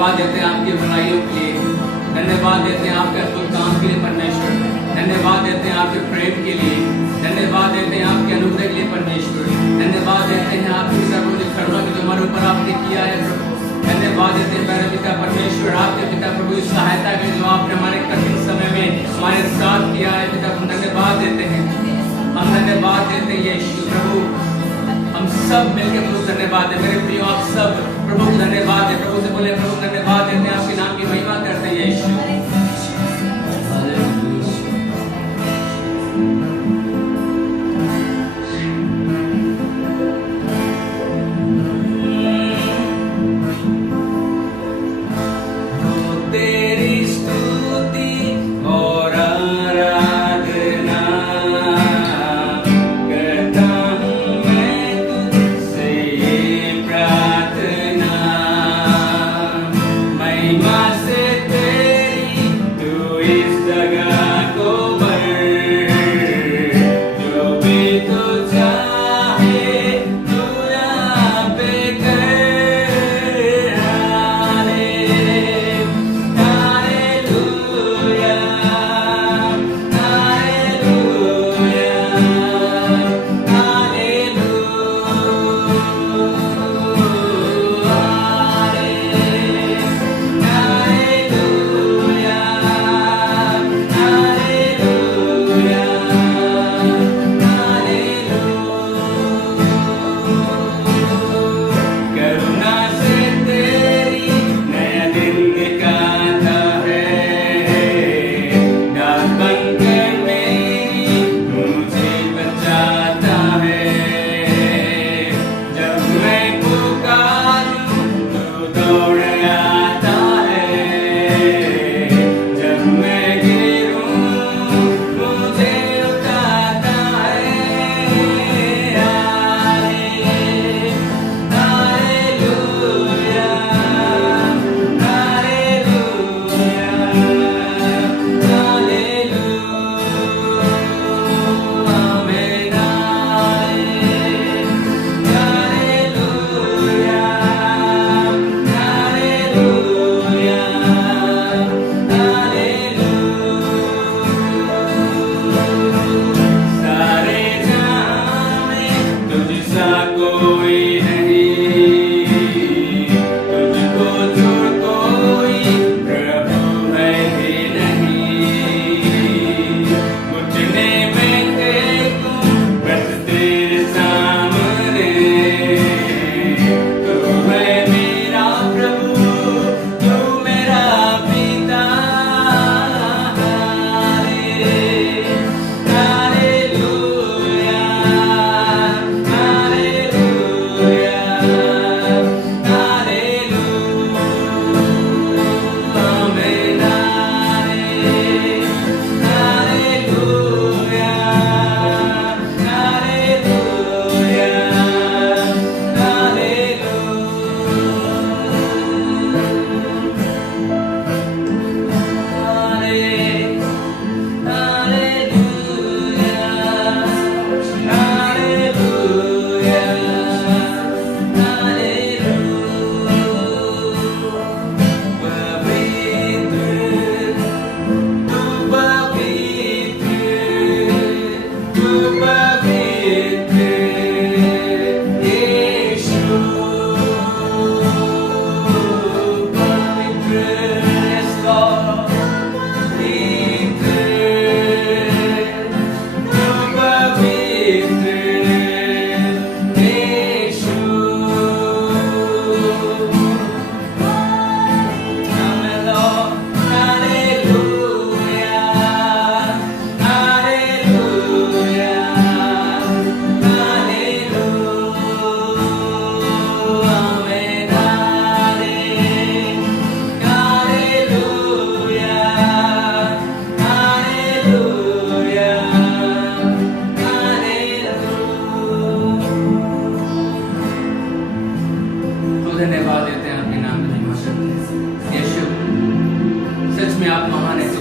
धन्यवाद देते हैं आपकी भलाइयों के लिए, धन्यवाद देते हैं आपके अद्भुत काम के लिए परमेश्वर, धन्यवाद देते हैं आपके प्रेम के लिए, धन्यवाद देते हैं आपके अनुग्रह के लिए परमेश्वर, धन्यवाद देते हैं आपकी सर्वोच्च करुणा की जो हमारे ऊपर आपने किया है प्रभु। धन्यवाद देते हैं मेरे पिता परमेश्वर, आपके पिता प्रभु इस सहायता के जो आपने हमारे कठिन समय में हमारे साथ किया है पिता, हम धन्यवाद देते हैं, हम धन्यवाद देते हैं यीशु प्रभु। हम सब मिलकर प्रभु धन्यवाद है मेरे प्रियो, आप सब प्रभु को धन्यवाद है। प्रभु से बोले प्रभु धन्यवाद देते हैं, आपके नाम की महिमा करते हैं यीशु।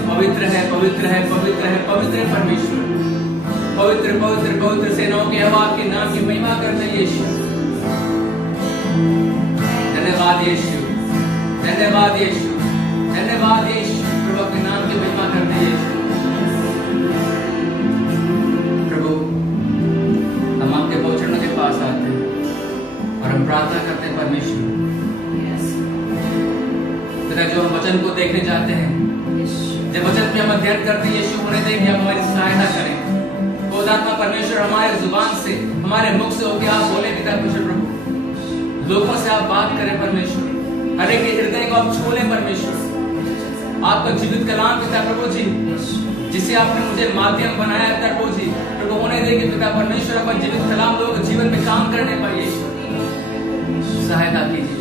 पवित्र है, पवित्र है, पवित्र है परमेश्वर। पवित्र पवित्र पवित्र सेनाओं के हवा के नाम की महिमा करते हैं यीशु। धन्यवाद यीशु, धन्यवाद यीशु, धन्यवाद यीशु। प्रभु अपने नाम की महिमा करते हैं यीशु। प्रभु हम आपके पहुंचने के पास आते हैं और हम प्रार्थना करते हैं परमेश्वर पिता, जो हम वचन को देखने जाते हैं, जब वचन पे हम अध्ययन करते हैं यीशु, होने दें कि आप हमारी सहायता करें। खुदात्मा परमेश्वर हमारे जुबान से, हमारे मुख से होकर आप बोले पिता परमेश्वर प्रभु, लोगों से आप बात करें परमेश्वर, हर एक के हृदय को आप छू लें परमेश्वर। आपका जीवित कलाम पिता प्रभु जी, जिसे आपने मुझे माध्यम बनाया पिता प्रभु जी, प्रभु होने दे कि पिता परमेश्वर अपन जीवित कलाम लोगों के जीवन में काम करने पाइए। सहायता कीजिए,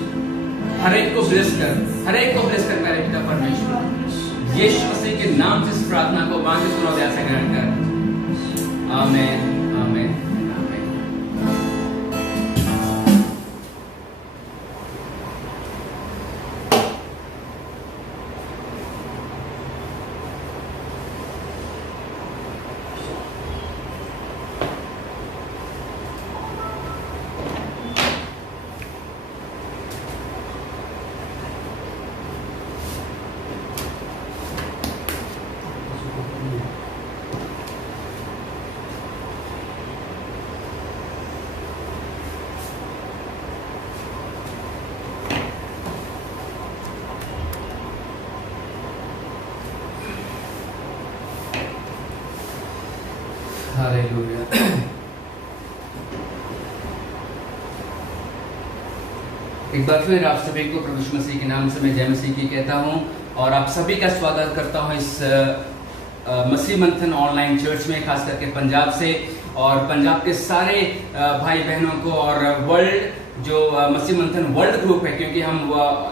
हर एक को ब्लेस कर, हर एक को ब्लेस कर करे पिता परमेश्वर। यीशु मसीह के नाम से इस प्रार्थना को मांगे, सुनो, दया से ग्रहण कर। आमीन, आमीन, आमीन। हालेलुया। एक बार फिर आप सभी को प्रभु यीशु मसीह के नाम से मैं जय मसीह की कहता हूं और आप सभी का स्वागत करता हूं इस मसीह मंथन ऑनलाइन चर्च में, खास करके पंजाब से और पंजाब के सारे भाई बहनों को और वर्ल्ड जो मसीह मंथन वर्ल्ड ग्रुप है, क्योंकि हम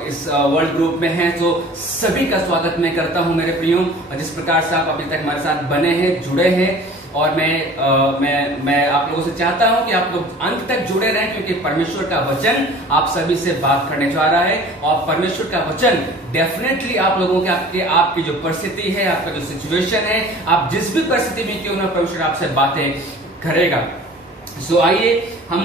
इस वर्ल्ड ग्रुप में हैं, तो सभी का स्वागत मैं करता हूं मेरे प्रियो। और जिस प्रकार से आप अभी तक हमारे साथ बने हैं, जुड़े हैं, और मैं आप लोगों से चाहता हूं कि आप लोग अंत तक जुड़े रहें, क्योंकि परमेश्वर का वचन आप सभी से बात करने जा रहा है। और परमेश्वर का वचन डेफिनेटली आप लोगों के आपकी जो परिस्थिति है, आपका जो सिचुएशन है, आप जिस भी परिस्थिति में क्यों ना, परमेश्वर आपसे बातें करेगा। सो आइए हम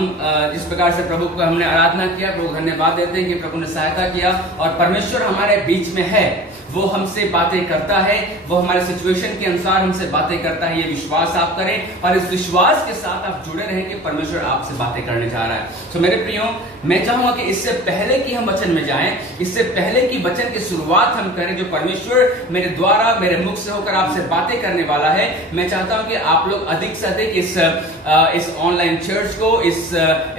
जिस प्रकार से प्रभु को हमने आराधना किया, प्रभु धन्यवाद देते हैं कि प्रभु ने सहायता किया और परमेश्वर हमारे बीच में है, वो हमसे बातें करता है, वो हमारे सिचुएशन के अनुसार हमसे बातें करता है। ये विश्वास आप करें और इस विश्वास के साथ आप जुड़े रहें कि परमेश्वर आपसे बातें करने जा रहा है। सो मेरे प्रियो, मैं चाहूंगा कि इससे पहले कि हम वचन में जाएं, इससे पहले कि वचन की शुरुआत हम करें, जो परमेश्वर मेरे द्वारा, मेरे मुख से होकर आपसे बातें करने वाला है, मैं चाहता हूं कि आप लोग अधिक से अधिक इस ऑनलाइन चर्च को,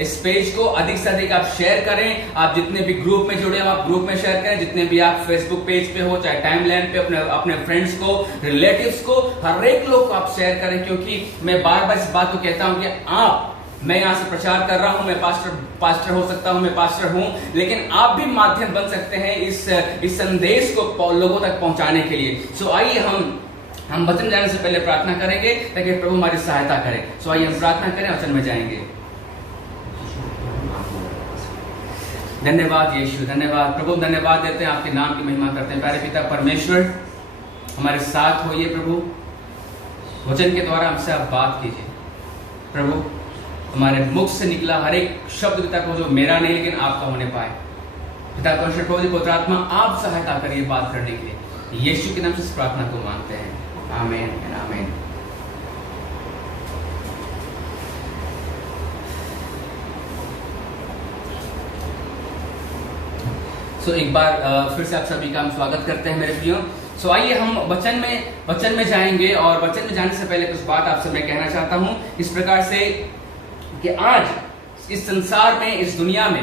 इस पेज को अधिक से अधिक आप शेयर करें। आप जितने भी ग्रुप में जुड़े हो, आप ग्रुप में शेयर करें। जितने भी आप फेसबुक पेज पे हो, चाहे टाइमलाइन पे, अपने फ्रेंड्स को, रिलेटिव्स को, हर एक लोग को आप शेयर करें, क्योंकि मैं बार बार इस बात को कहता हूं कि मैं यहां से प्रचार कर रहा हूं, मैं पास्टर हो सकता हूं, मैं पास्टर हूं, लेकिन आप भी माध्यम बन सकते हैं इस संदेश को लोगों तक पहुंचाने के लिए। सो आइए हम वचन जाने से पहले प्रार्थना करेंगे ताकि प्रभु हमारी सहायता करे। सो आइए हम प्रार्थना करें, वचन में जाएंगे। धन्यवाद यीशु, धन्यवाद प्रभु, धन्यवाद देते हैं, आपके नाम की महिमा करते हैं। प्यारे पिता परमेश्वर, हमारे साथ होइए प्रभु, वचन के द्वारा हमसे आप बात कीजिए प्रभु। हमारे मुख से निकला हर एक शब्द पिता को जो मेरा नहीं लेकिन आपका होने पाए। पिता परमेश्वर प्रभु पवित्र आत्मा, आप सहायता करिए बात करने के लिए। यीशु के नाम से इस प्रार्थना को मांगते हैं, आमीन, आमीन। सो एक बार फिर से आप सभी का हम स्वागत करते हैं मेरे प्रियो। सो आइए हम वचन में जाएंगे और वचन में जाने से पहले कुछ बात आपसे मैं कहना चाहता हूं इस प्रकार से कि आज इस संसार में, इस दुनिया में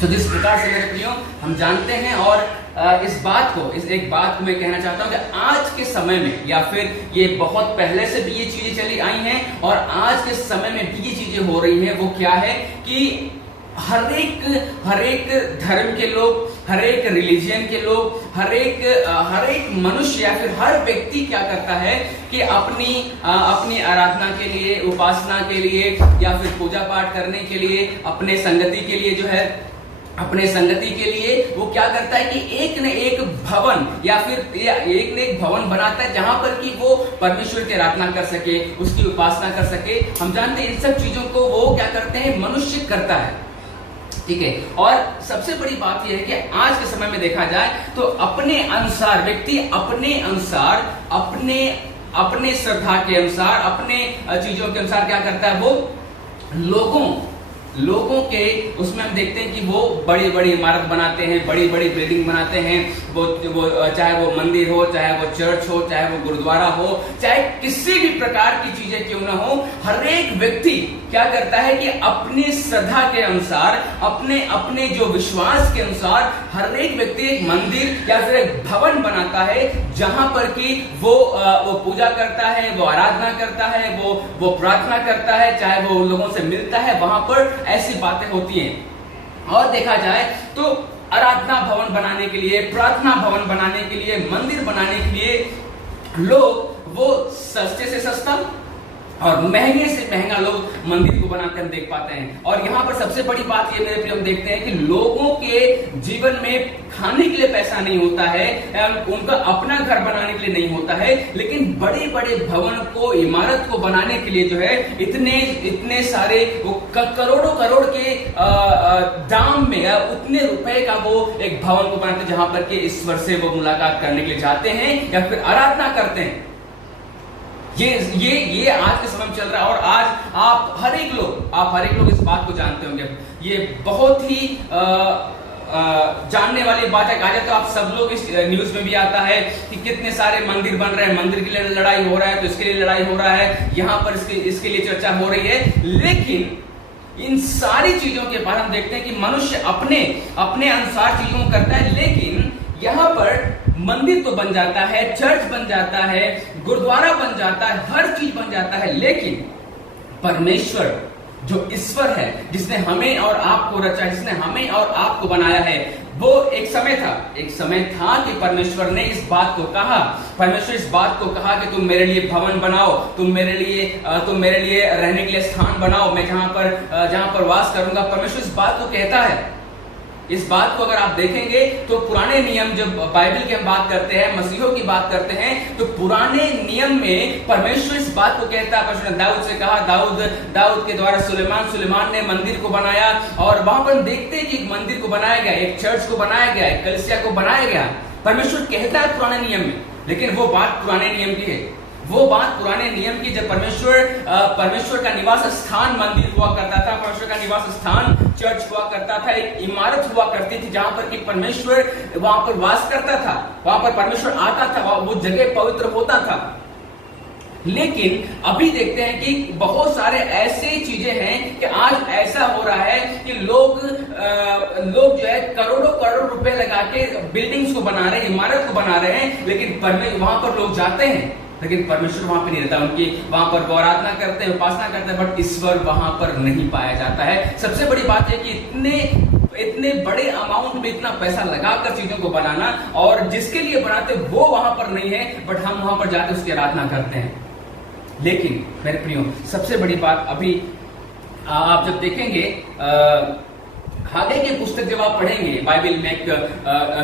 तो जिस प्रकार से मेरे प्रियो हम जानते हैं, और इस एक बात को मैं कहना चाहता हूं कि आज के समय में, या फिर ये बहुत पहले से भी ये चीजें चली आई हैं और आज के समय में भी ये चीजें हो रही हैं, वो क्या है कि हर एक धर्म के लोग, हर एक रिलीजन के लोग, हर एक मनुष्य या फिर हर व्यक्ति क्या करता है कि अपनी आराधना के लिए, उपासना के लिए या फिर पूजा पाठ करने के लिए, अपने संगति के लिए जो है अपने संगति के लिए वो क्या करता है कि एक न एक भवन या फिर एक न एक भवन बनाता है जहां पर कि वो परमेश्वर की आराधना कर सके, उसकी उपासना कर सके। हम जानते हैं इन सब चीजों को वो क्या करते हैं, मनुष्य करता है, ठीक है। और सबसे बड़ी बात यह है कि आज के समय में देखा जाए तो अपने अनुसार व्यक्ति अपने अनुसार अपने श्रद्धा के अनुसार अपने चीजों के अनुसार क्या करता है, वो लोगों के उसमें हम देखते हैं कि वो बड़ी बड़ी इमारत बनाते हैं, बड़ी बड़ी बिल्डिंग बनाते हैं, वो चाहे वो मंदिर हो, चाहे वो चर्च हो, चाहे वो गुरुद्वारा हो, चाहे किसी भी प्रकार की चीजें क्यों ना हो, हर एक व्यक्ति क्या करता है कि अपनी श्रद्धा के अनुसार अपने जो विश्वास के अनुसार हर एक व्यक्ति एक मंदिर या फिर एक भवन बनाता है जहां पर कि वो पूजा करता है, वो आराधना करता है, वो प्रार्थना करता है, चाहे वो लोगों से मिलता है, वहां पर ऐसी बातें होती हैं। और देखा जाए तो आराधना भवन बनाने के लिए, प्रार्थना भवन बनाने के लिए, मंदिर बनाने के लिए लोग वो सस्ते से सस्ता और महंगे से महंगा लोग मंदिर को बनाकर हम देख पाते हैं। और यहाँ पर सबसे बड़ी बात ये मेरे प्रिय हम देखते हैं कि लोगों के जीवन में खाने के लिए पैसा नहीं होता है, उनका अपना घर बनाने के लिए नहीं होता है, लेकिन बड़े बड़े भवन को, इमारत को बनाने के लिए जो है इतने सारे वो करोड़ के दाम में उतने रुपए का वो एक भवन को बनाते हैं जहां पर के ईश्वर से वो मुलाकात करने के लिए जाते हैं या फिर आराधना करते हैं। ये आज के समय में चल रहा है। और आज आप हर एक लोग इस बात को जानते होंगे। ये बहुत ही जानने वाली बात है। कहा जाए तो आप सब लोग इस न्यूज में भी आता है कि कितने सारे मंदिर बन रहे हैं, मंदिर के लिए लड़ाई हो रहा है, तो इसके लिए लड़ाई हो रहा है, यहाँ पर इसके लिए चर्चा हो रही है। लेकिन इन सारी चीजों के बाद हम देखते हैं कि मनुष्य अपने अनुसार चीजों को करता है, लेकिन यहाँ पर मंदिर तो बन जाता है, चर्च बन जाता है, गुरुद्वारा बन जाता है, हर चीज बन जाता है, लेकिन परमेश्वर जो ईश्वर है, जिसने हमें और आपको रचा, जिसने हमें और आपको बनाया है, वो एक समय था कि परमेश्वर ने इस बात को कहा, कि तुम मेरे लिए भवन बनाओ, तुम मेरे लिए रहने के लिए स्थान बनाओ, मैं जहां पर वास करूंगा। परमेश्वर इस बात को कहता है। इस बात को अगर आप देखेंगे तो पुराने नियम, जब बाइबल की हम बात करते हैं, मसीहों की बात करते हैं, तो पुराने नियम में परमेश्वर इस बात को कहता है। परमेश्वर ने दाऊद से कहा, दाऊद के द्वारा सुलेमान ने मंदिर को बनाया, और वहां पर देखते हैं कि एक मंदिर को बनाया गया, एक चर्च को बनाया गया, एक कलीसिया को बनाया गया। परमेश्वर कहता है पुराने नियम में, लेकिन वो बात पुराने नियम की है, वो बात पुराने नियम की। जब परमेश्वर का निवास स्थान मंदिर हुआ करता था, परमेश्वर का निवास स्थान चर्च हुआ करता था, एक इमारत हुआ करती थी जहां पर कि परमेश्वर वहां पर वास करता था, वहां पर परमेश्वर आता था, वो जगह पवित्र होता था। लेकिन अभी देखते हैं कि बहुत सारे ऐसे चीजें हैं कि आज ऐसा हो रहा है कि लोग जो है करोड़ों रुपए लगा के बिल्डिंग्स को बना रहे हैं, इमारत को बना रहे हैं, लेकिन वहां पर लोग जाते हैं, लेकिन परमेश्वर वहां पर नहीं रहता। उनकी वहां पर वो आराधना करते हैं, उपासना करते हैं, बट ईश्वर वहां पर नहीं पाया जाता है। सबसे बड़ी बात है कि इतने बड़े अमाउंट में इतना पैसा लगाकर चीजों को बनाना, और जिसके लिए बनाते वो वहां पर नहीं है, बट हम वहां पर जाकर उसकी आराधना करते हैं। लेकिन मेरे प्रियो, सबसे बड़ी बात अभी आप जब देखेंगे हागे की पुस्तक, जब आप पढ़ेंगे, बाइबल में एक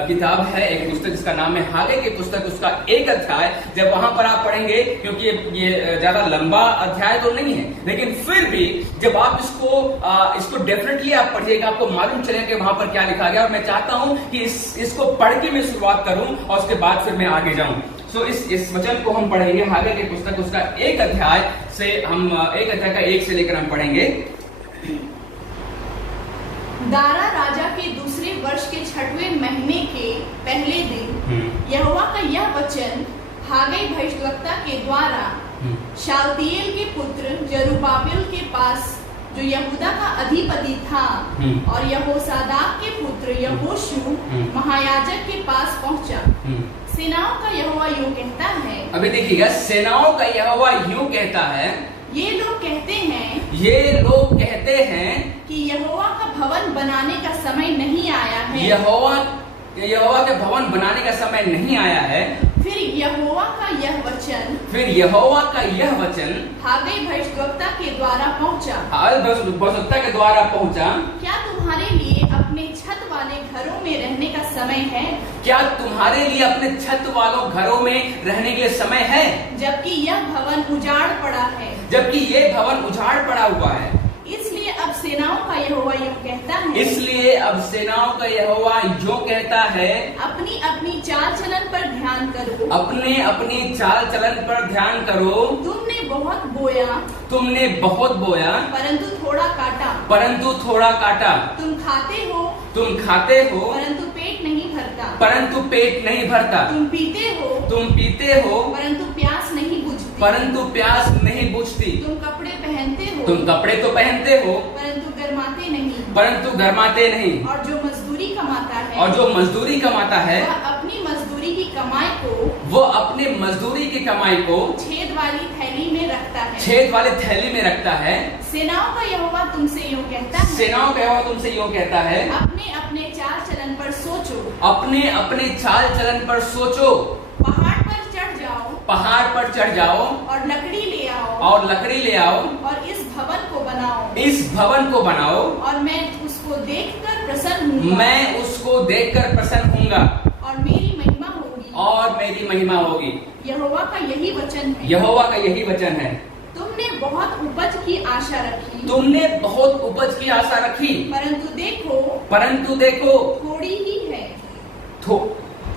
किताब है, एक पुस्तक जिसका नाम है हागे की पुस्तक, उसका 1 अध्याय, जब वहां पर आप पढ़ेंगे, क्योंकि ये ज्यादा लंबा अध्याय तो नहीं है, लेकिन फिर भी जब आप इसको डेफिनेटली आप पढ़िएगा, आपको मालूम चलेगा कि वहां पर क्या लिखा गया। और मैं चाहता हूं कि इसको पढ़ के मैं शुरुआत करूं और उसके बाद फिर मैं आगे जाऊं। तो इस वचन को हम पढ़ेंगे, हागे की पुस्तक उसका 1 अध्याय से, हम 1 अध्याय का 1 से लेकर हम पढ़ेंगे। दारा राजा के दूसरे वर्ष के 6वें महीने के पहले दिन यहोवा का यह वचन हागे भविष्यद्वक्ता के द्वारा शालतिएल के पुत्र जरुब्बाबिल के पास, जो यहूदा का अधिपति था, और यहोसादाक के पुत्र यहोशू महायाजक के पास पहुंचा। सेनाओं का यहोवा यूं कहता है, अभी देखिएगा, सेनाओं का यहोवा यूं कहता है, ये लोग कहते हैं कि यहोवा का भवन बनाने का समय नहीं आया है। यहोवा के भवन बनाने का समय नहीं आया है। फिर यहोवा का यह वचन हागे भविष्यद्वक्ता के द्वारा पहुंचा। भविष्यद्वक्ता के द्वारा पहुंचा, क्या तुम्हारे लिए अपने छत वाले घरों में रहने का समय है? क्या तुम्हारे लिए अपने छत वालों घरों में रहने के लिए समय है? जबकि यह भवन उजाड़ पड़ा है। जबकि ये भवन उजाड़ पड़ा हुआ है। इसलिए अब सेनाओं का यहोवा यूं कहता है, इसलिए अब सेनाओं का यहोवा जो कहता है, अपनी अपनी चाल चलन पर ध्यान करो। अपने अपनी चाल चलन पर ध्यान करो। तुमने बहुत बोया, तुमने बहुत बोया, परंतु थोड़ा काटा। परंतु थोड़ा काटा। तुम खाते हो, परंतु पेट नहीं भरता। परंतु पेट नहीं भरता। तुम पीते हो, परंतु प्यास नहीं बुझती। परंतु प्यास नहीं बुझती। तुम कपड़े पहनते हो, तुम कपड़े तो पहनते हो, परंतु गरमाते नहीं। परंतु गरमाते नहीं। और जो मजदूरी कमाता है, और जो मजदूरी कमाता है, वह अपनी मजदूरी की कमाई को, वो अपने मजदूरी की कमाई को छेद वाली थैली में रखता है। छेद वाले थैली में रखता है। सेनाओं का यहोवा तुमसे यूं कहता है, सेनाओं का यहोवा तुमसे यूं कहता है, अपने अपने चाल चलन पर सोचो। अपने अपने चाल चलन पर सोचो। पहाड़ पर चढ़ जाओ, पहाड़ पर चढ़ जाओ, और लकड़ी ले आओ, और लकड़ी ले आओ, और इस भवन को बनाओ। इस भवन को बनाओ, और मैं उसको देखकर प्रसन्न हूँगा। मैं उसको देखकर प्रसन्न हूँगा, और मेरी महिमा होगी। और मेरी महिमा होगी। यहोवा का यही वचन है। यहोवा का यही वचन है। तुमने बहुत उपज की आशा रखी, तुमने बहुत उपज की आशा रखी, परंतु देखो थोड़ी ही है।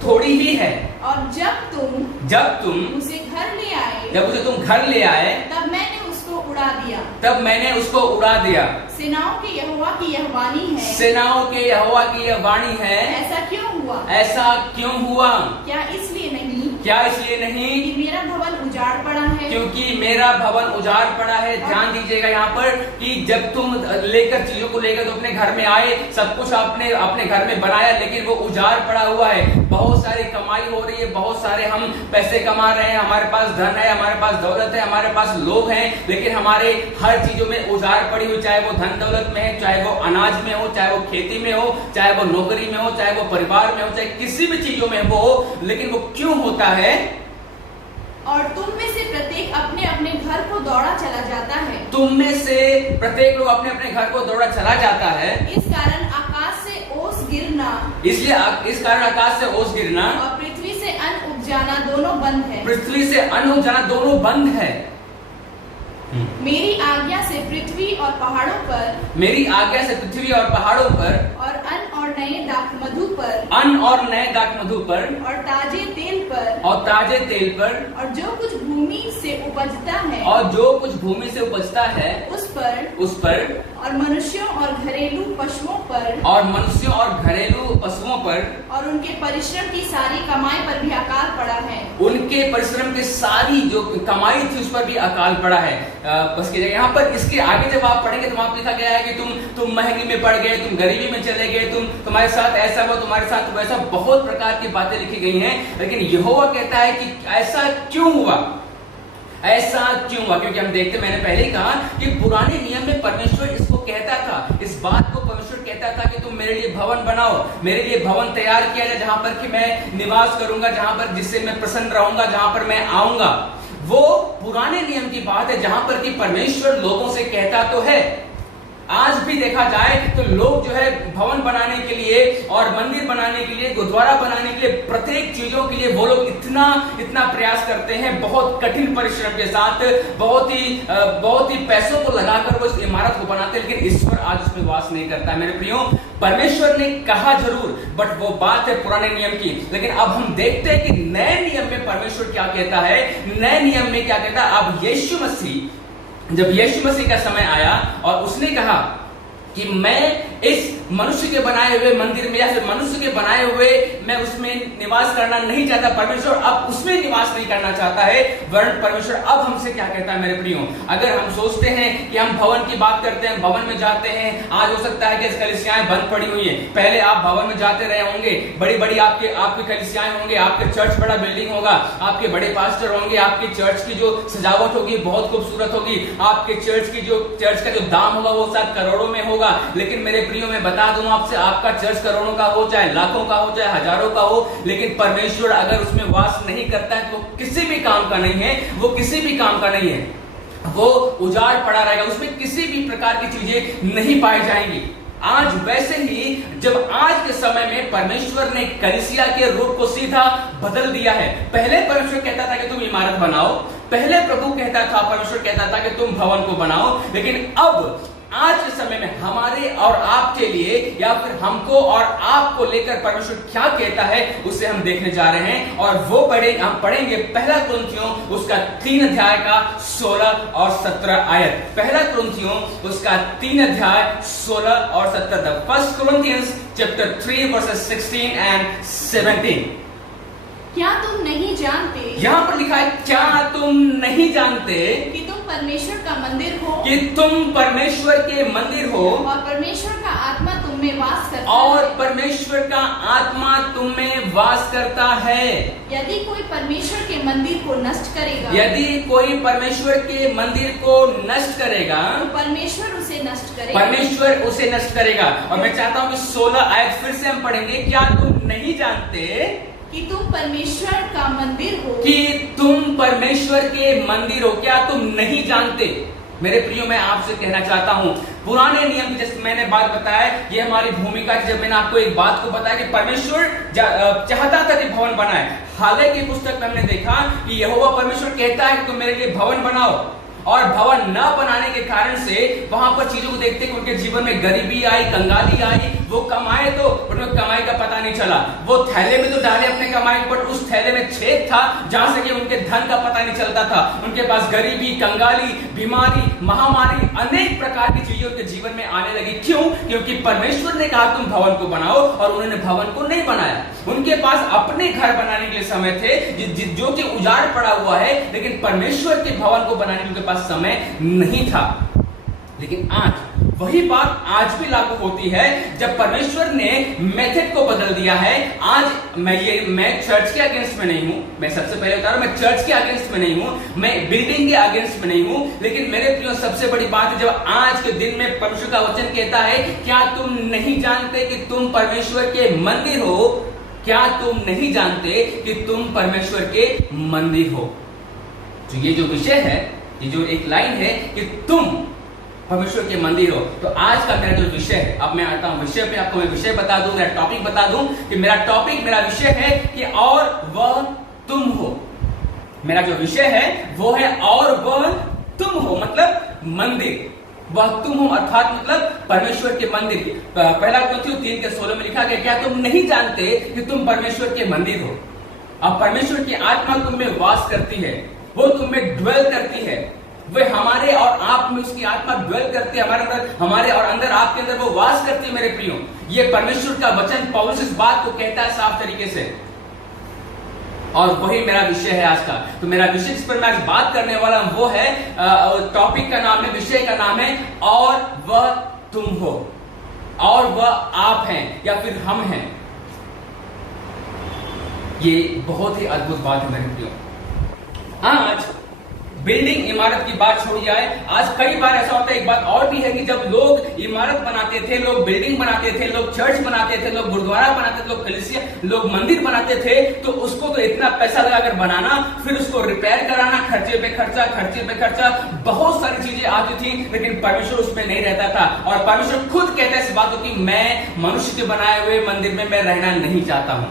थोड़ी ही है। और जब तुम उसे तुम घर ले आए, तब मैंने उसको उड़ा दिया। सेनाओं के यहोवा की यह वाणी है। सेनाओं के यहोवा की यह वाणी है। ऐसा क्यों हुआ? क्या इसलिए नहीं कि मेरा भवन उजाड़ पड़ा है? क्योंकि मेरा भवन उजाड़ पड़ा है। ध्यान दीजिएगा यहाँ पर कि जब तुम चीजों को लेकर तो अपने घर में आए, सब कुछ आपने अपने घर में बनाया, लेकिन वो उजाड़ पड़ा हुआ है। बहुत सारी कमाई हो रही है, बहुत सारे हम पैसे कमा रहे हैं, हमारे पास धन है, हमारे पास दौलत है, हमारे पास लोग हैं, लेकिन हमारे हर चीजों में उजाड़ पड़ी हुई, चाहे वो धन दौलत में है, चाहे वो अनाज में हो, चाहे वो खेती में हो, चाहे वो नौकरी में हो, चाहे वो परिवार में हो, चाहे किसी भी चीजों में वो हो, लेकिन वो क्यों होता है? और तुम में से प्रत्येक अपने अपने घर को दौड़ा चला जाता है। तुम में से प्रत्येक लोग अपने अपने घर को दौड़ा चला जाता है। इस कारण आकाश से ओस गिरना, इस कारण आकाश से ओस गिरना और पृथ्वी से अन्न उपजाना दोनों बंद है। पृथ्वी से अन्न उपजाना दोनों बंद है। मेरी आज्ञा से पृथ्वी और पहाड़ों पर, और अन्न और नए दाख मधु पर, और ताजे तेल पर, और जो कुछ भूमि से उपजता है, उस पर, और मनुष्यों और घरेलू पशुओं पर, और उनके परिश्रम की सारी कमाई पर भी अकाल पड़ा है। उनके परिश्रम की सारी जो कमाई थी उस पर भी अकाल पड़ा है। बस कीजिएगा यहाँ पर। इसके आगे जब आप पढ़ेंगे तो वहां लिखा गया है कि तुम महंगी में पड़ गए, तुम गरीबी में चले गए, तुम्हारे साथ ऐसा हुआ, तुम्हारे साथ वैसा, बहुत प्रकार की बातें लिखी गई हैं। लेकिन यहोवा कहता है कि ऐसा क्यों हुआ? क्योंकि हम देखते, मैंने पहले ही कहा कि पुराने नियम में परमेश्वर इसको कहता था, इस बात को परमेश्वर कहता था कि तुम मेरे लिए भवन बनाओ, मेरे लिए भवन तैयार किया जाए, जहां पर कि मैं निवास करूंगा, जहां पर जिससे मैं प्रसन्न रहूंगा, जहां पर मैं आऊंगा। वो पुराने नियम की बात है, जहां पर कि परमेश्वर लोगों से कहता तो है। आज भी देखा जाए तो लोग जो है भवन बनाने के लिए और मंदिर बनाने के लिए, गुरुद्वारा बनाने के लिए, प्रत्येक चीजों के लिए वो लोग इतना प्रयास करते हैं, बहुत कठिन परिश्रम के साथ, बहुत ही पैसों को लगाकर वो इस इमारत को बनाते हैं, लेकिन ईश्वर आज उसमें वास नहीं करता है। मेरे प्रियो, परमेश्वर ने कहा जरूर, बट वो बात है पुराने नियम की। लेकिन अब हम देखते हैं कि नए नियम में परमेश्वर क्या कहता है। नए नियम में क्या कहता है? अब जब यीशु मसीह का समय आया और उसने कहा कि मैं इस मनुष्य के बनाए हुए मंदिर में या फिर मनुष्य के बनाए हुए मैं उसमें निवास करना नहीं चाहता, परमेश्वर अब उसमें निवास नहीं करना चाहता है, वरन परमेश्वर अब हमसे क्या कहता है। मेरे प्रियो, अगर हम सोचते हैं कि हम भवन की बात करते हैं, भवन में जाते हैं, आज हो सकता है कि कलीसियाएं बंद पड़ी हुई है, पहले आप भवन में जाते रहे होंगे, बड़ी बड़ी आपकी कलीसियाएं होंगे, आपके चर्च बड़ा बिल्डिंग होगा, आपके बड़े पास्टर होंगे, आपके चर्च की जो सजावट होगी बहुत खूबसूरत होगी, आपके चर्च का जो दाम होगा वो शायद करोड़ों में होगा। लेकिन मेरे प्रियो, मैं बता दूं आपसे, आपका चर्च करोड़ों का हो, चाहे लाखों का हो, चाहे हजारों का हो, लेकिन परमेश्वर अगर उसमें वास नहीं करता है तो वो किसी भी काम का नहीं है, वो उजाड़ पड़ा रहेगा, उसमें किसी भी प्रकार की चीजें नहीं पाई जाएंगी। आज वैसे ही जब आज के समय में परमेश्वर ने कलीसिया के रूप को सीधा बदल दिया है। पहले परमेश्वर कहता था कि तुम इमारत बनाओ, पहले प्रभु कहता था, परमेश्वर कहता था कि तुम भवन को बनाओ, लेकिन अब आज के समय में हमारे और आपके लिए या फिर हमको और आपको लेकर परमेश्वर क्या कहता है उसे हम देखने जा रहे हैं। और वो हम पढ़ेंगे पहला कुरिन्थियों उसका 3 अध्याय का 16 और 17 आयत। पहला कुरिन्थियों उसका 3 अध्याय 16 और 17। First Corinthians chapter 3 verses 16 and 17। क्या तुम नहीं जानते, यहां पर लिखा है क्या तुम नहीं जानते कि तुम परमेश्वर का मंदिर हो, कि तुम परमेश्वर के मंदिर हो और परमेश्वर का आत्मा तुम में वास करता और है। परमेश्वर का आत्मा तुम में वास करता है। यदि कोई परमेश्वर के मंदिर को नष्ट करेगा, यदि कोई परमेश्वर के मंदिर को नष्ट करेगा तो परमेश्वर उसे नष्ट करेगा। परमेश्वर उसे नष्ट करेगा। और मैं चाहता हूं कि 16 आयत फिर से हम पढ़ेंगे। क्या तुम नहीं जानते कि तुम परमेश्वर का मंदिर हो, कि तुम परमेश्वर के मंदिर हो। क्या तुम नहीं जानते? मेरे प्रियो, मैं आपसे कहना चाहता हूं, पुराने नियम की जैसे मैंने बात बताया, ये हमारी भूमिका है। जब मैंने आपको एक बात को बताया कि परमेश्वर चाहता था कि भवन बनाए। हालांकि पुस्तक में हमने देखा कि यहोवा परमेश्वर कहता है कि तुम मेरे लिए भवन बनाओ, और भवन न बनाने के कारण से वहां पर चीजों को देखते कि उनके जीवन में गरीबी आई, कंगाली आई। वो कमाए तो उन्हें कमाई का पता नहीं चला। वो थैले में तो डाले अपने कमाई, बट उस थैले में छेद था जहां से कि उनके धन का पता नहीं चलता था। उनके पास गरीबी, कंगाली, बीमारी, महामारी, अनेक प्रकार की चीजें उनके जीवन में आने लगी। क्यों? क्योंकि परमेश्वर ने कहा तुम भवन को बनाओ, और उन्होंने भवन को नहीं बनाया। उनके पास अपने घर बनाने के लिए समय थे जो कि उजाड़ पड़ा हुआ है, लेकिन परमेश्वर के भवन को बनाने के उनके पास समय नहीं था। लेकिन आज वही बात आज भी लागू होती है, जब परमेश्वर ने मेथड को बदल दिया है। आज मैं चर्च के अगेंस्ट में नहीं हूं। मैं सबसे पहले बता रहा हूं, मैं चर्च के अगेंस्ट में नहीं हूं, मैं बिल्डिंग के अगेंस्ट में नहीं हूं। लेकिन मेरे प्रियो, सबसे बड़ी बात है जब आज के दिन में परमेश्वर का वचन कहता है क्या तुम नहीं जानते कि तुम परमेश्वर के मंदिर हो। क्या तुम नहीं जानते कि तुम परमेश्वर के मंदिर हो। तो ये जो विषय है, ये जो एक लाइन है कि तुम परमेश्वर के मंदिर हो। तो आज का मेरा जो विषय है, अब मैं आता हूं विषय पे। आपको मैं विषय बता दूं, मेरा टॉपिक बता दूं कि मेरा विषय है कि और वह तुम हो। मेरा जो विषय है वो है और वह तुम हो, मतलब मंदिर। वह तुम हो अर्थात मतलब परमेश्वर के मंदिर। पहला कुरिन्थियों 3 के 16 में लिखा गया क्या तुम नहीं जानते कि तुम परमेश्वर के मंदिर हो। अब परमेश्वर की आत्मा तुम में वास करती है, वो तुम में ड्वेल करती है। वह हमारे और आप में उसकी आत्मा ड्वेल करती है, हमारे और अंदर आपके अंदर वो वास करती है। मेरे प्रियो, ये परमेश्वर का वचन पौलुस इस बात को कहता है साफ तरीके से, और वही मेरा विषय है आज का। तो मेरा विषय जिस पर मैं आज बात करने वाला हूं वो है, टॉपिक का नाम है, विषय का नाम है और वह तुम हो, और वह आप हैं या फिर हम हैं। ये बहुत ही अद्भुत बात है मेरे प्रियो। आज बिल्डिंग इमारत की बात छोड़ी जाए, आज कई बार ऐसा होता है। एक बात और भी है कि जब लोग इमारत बनाते थे, लोग बिल्डिंग बनाते थे, लोग चर्च बनाते थे, लोग गुरुद्वारा बनाते थे, लोग कलीसिया, लोग मंदिर बनाते थे, तो उसको तो इतना पैसा लगाकर बनाना, फिर उसको रिपेयर कराना, खर्चे पे खर्चा, बहुत सारी चीजें आती थी। लेकिन परमेश्वर उसमें नहीं रहता था, और परमेश्वर खुद कहता है इस बात को कि मैं मनुष्य के बनाए हुए मंदिर में मैं रहना नहीं चाहता हूं।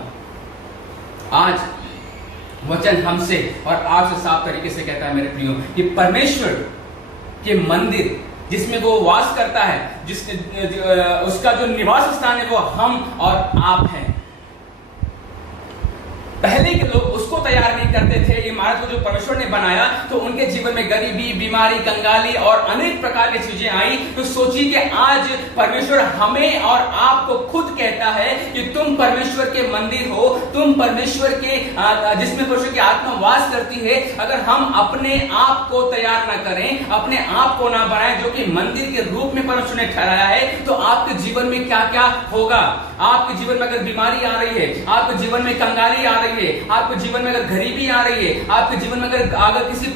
आज वचन हमसे और आपसे साफ तरीके से कहता है मेरे प्रियो कि परमेश्वर के मंदिर जिसमें वो वास करता है, उसका जो निवास स्थान है वो हम और आप हैं। पहले के लोग उसको तैयार नहीं करते थे, इमारत को जो परमेश्वर ने बनाया, तो उनके जीवन में गरीबी, बीमारी, कंगाली और अनेक प्रकार की चीजें आई। तो सोचिए कि आज परमेश्वर हमें और आपको खुद कहता है कि तुम परमेश्वर के मंदिर हो, तुम परमेश्वर के जिसमें परमेश्वर की आत्मा वास करती है। अगर हम अपने आप को तैयार ना करें, अपने आप को ना बनाएं जो कि मंदिर के रूप में परमेश्वर ने ठहराया है, तो आपके जीवन में क्या क्या होगा। आपके जीवन में अगर बीमारी आ रही है, आपके जीवन में कंगाली आ रही है, आपके जीवन में अगर गरीबी आ रही है, आपके जीवन में अगर किसी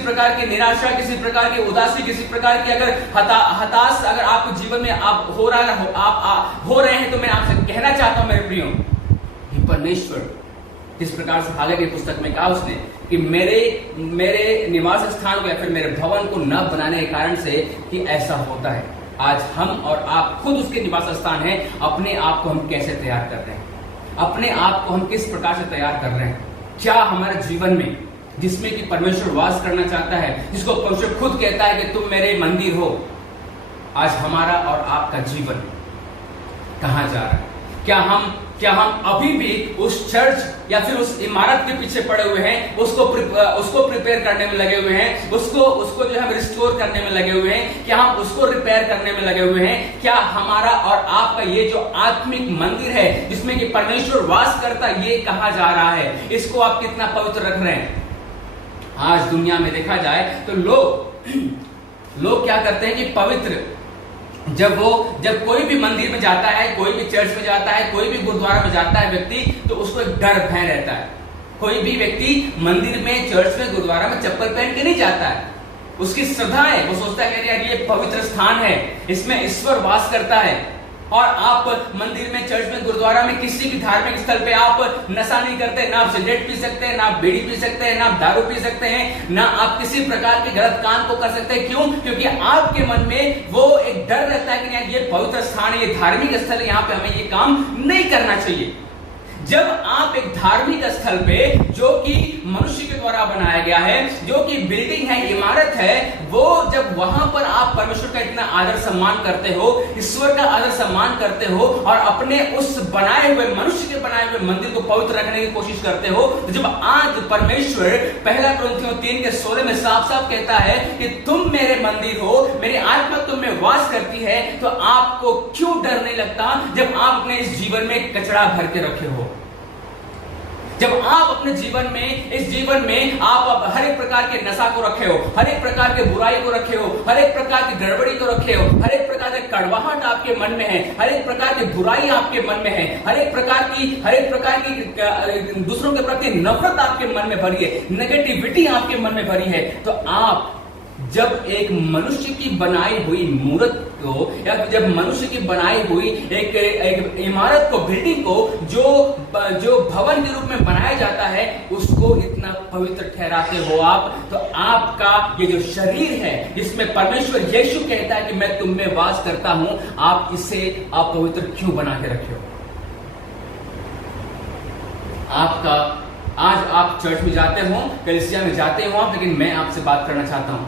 प्रकार की निराशा, किसी प्रकार की उदासी, किसी प्रकार की अगर हताश अगर आपके जीवन में आप हो रहे हैं, तो मैं आपसे कहना चाहता हूं मेरे प्रियो कि परमेश्वर जिस प्रकार से हागे की पुस्तक में कहा उसने कि मेरे निवास स्थान को या फिर मेरे भवन को न बनाने के कारण से कि ऐसा होता है। आज हम और आप खुद उसके निवास स्थान हैं। अपने आप को हम कैसे तैयार कर रहे हैं, अपने आप को हम किस प्रकार से तैयार कर रहे हैं? क्या हमारे जीवन में, जिसमें कि परमेश्वर वास करना चाहता है, जिसको परमेश्वर खुद कहता है कि तुम मेरे मंदिर हो, आज हमारा और आपका जीवन कहां जा रहा है? क्या हम अभी भी उस चर्च या फिर उस इमारत के पीछे पड़े हुए हैं, उसको प्रिपेयर करने में लगे हुए हैं, उसको जो है रिस्टोर करने में लगे हुए हैं? क्या हम उसको रिपेयर करने में लगे हुए हैं? क्या हमारा और आपका ये जो आत्मिक मंदिर है जिसमें कि परमेश्वर वास करता है, ये कहां जा रहा है? इसको आप कितना पवित्र रख रहे हैं? आज दुनिया में देखा जाए तो लोग क्या करते हैं कि पवित्र, जब कोई भी मंदिर में जाता है, कोई भी चर्च में जाता है, कोई भी गुरुद्वारा में जाता है व्यक्ति, तो उसको एक डर भय रहता है। कोई भी व्यक्ति मंदिर में, चर्च में, गुरुद्वारा में चप्पल पहन के नहीं जाता है। उसकी श्रद्धा है, वो सोचता है कि यार ये पवित्र स्थान है, इसमें ईश्वर वास करता है। और आप मंदिर में, चर्च में, गुरुद्वारा में, किसी भी धार्मिक स्थल पे आप नशा नहीं करते, ना आप सिगरेट पी सकते हैं, ना आप बीड़ी पी सकते हैं, ना आप दारू पी सकते हैं, ना आप किसी प्रकार के गलत काम को कर सकते हैं। क्यों? क्योंकि आपके मन में वो एक डर रहता है कि यार ये पवित्र स्थान है, ये धार्मिक स्थल है, यहाँ पे हमें ये काम नहीं करना चाहिए। जब आप एक धार्मिक स्थल पे, जो कि मनुष्य के द्वारा बनाया गया है, जो कि बिल्डिंग है, इमारत है, वो जब वहां पर आप परमेश्वर का इतना आदर सम्मान करते हो, ईश्वर का आदर सम्मान करते हो और अपने उस बनाए हुए, मनुष्य के बनाए हुए मंदिर को पवित्र रखने की कोशिश करते हो, तो जब आज परमेश्वर 1 कुरिन्थियों 3:16 में साफ साफ कहता है कि तुम मेरे मंदिर हो, मेरी आत्मा तुम में वास करती है, तो आपको क्यों डर नहीं लगता जब आप अपने इस जीवन में कचरा भर के रखे हो? जब आप अपने जीवन में, इस जीवन में आप हर एक प्रकार के नशा को रखे हो, हर एक प्रकार के बुराई को रखे हो, हर एक प्रकार की गड़बड़ी को रखे हो, हर एक प्रकार के कड़वाहट आपके मन में है, हर एक प्रकार की बुराई आपके मन में है, हर एक प्रकार की दूसरों के प्रति नफरत आपके मन में भरी है, नेगेटिविटी आपके मन में भरी है, तो आप जब एक मनुष्य की बनाई हुई मूर्त को, या जब मनुष्य की बनाई हुई एक इमारत को, बिल्डिंग को, जो भवन के रूप में बनाया जाता है, उसको इतना पवित्र ठहराते हो आप, तो आपका ये जो शरीर है, जिसमें परमेश्वर यीशु कहता है कि मैं तुम में वास करता हूं, आप इसे अपवित्र क्यों बना के रखे हो? आपका आज आप चर्च में जाते हो, कलीसिया में जाते हो आप, लेकिन मैं आपसे बात करना चाहता हूं,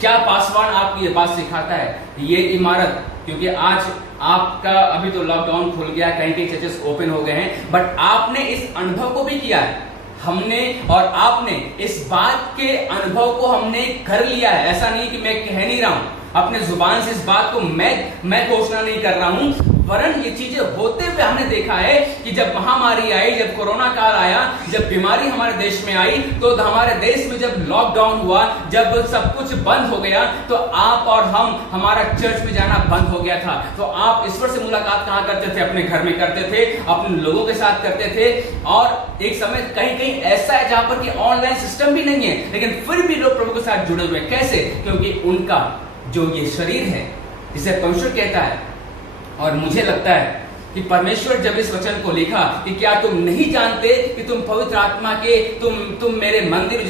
क्या पासवान आपको ये बात सिखाता है? ये इमारत, क्योंकि आज आपका अभी तो लॉकडाउन खुल गया, कहीं चर्चेस ओपन हो गए हैं, बट आपने इस अनुभव को भी किया है, हमने और आपने इस बात के अनुभव को हमने कर लिया है। ऐसा नहीं कि मैं कह नहीं रहा हूं, अपने जुबान से इस बात को मैं घोषणा नहीं कर रहा हूं, वरन ये चीजें होते हुए हमने देखा है कि जब महामारी आई, जब कोरोना काल आया, जब बीमारी हमारे देश में आई, तो हमारे देश में जब लॉकडाउन हुआ, जब सब कुछ बंद हो गया, तो आप और हमारा चर्च में जाना बंद हो गया था। तो आप ईश्वर से मुलाकात कहां करते थे? अपने घर में करते थे, अपने लोगों के साथ करते थे। और एक समय कहीं ऐसा है जहां पर कि ऑनलाइन सिस्टम भी नहीं है, लेकिन फिर भी लोग प्रभु के साथ जुड़े हुए। कैसे? क्योंकि उनका जो ये शरीर है, जिसे परमेश्वर कहता है, और मुझे लगता है कि परमेश्वर जब इस वचन को लिखा कि क्या तुम नहीं जानते कि तुम पवित्र आत्मा के, तुम मेरे मंदिर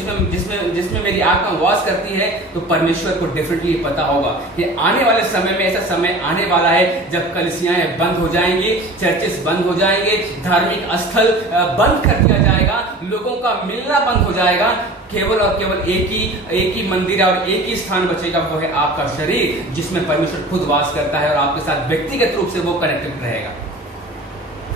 जिसमें मेरी आत्मा वास करती है, तो परमेश्वर को डेफिनेटली पता होगा कि आने वाले समय में ऐसा समय आने वाला है जब कलीसियाएं बंद हो जाएंगी, चर्चेस बंद हो जाएंगे, धार्मिक स्थल बंद कर दिया जाएगा, लोगों का मिलना बंद हो जाएगा। केवल और केवल एक ही मंदिर और एक ही स्थान बचेगा, वो है आपका शरीर, जिसमें परमेश्वर खुद वास करता है और आपके साथ व्यक्तिगत रूप से वो कनेक्टेड रहेगा।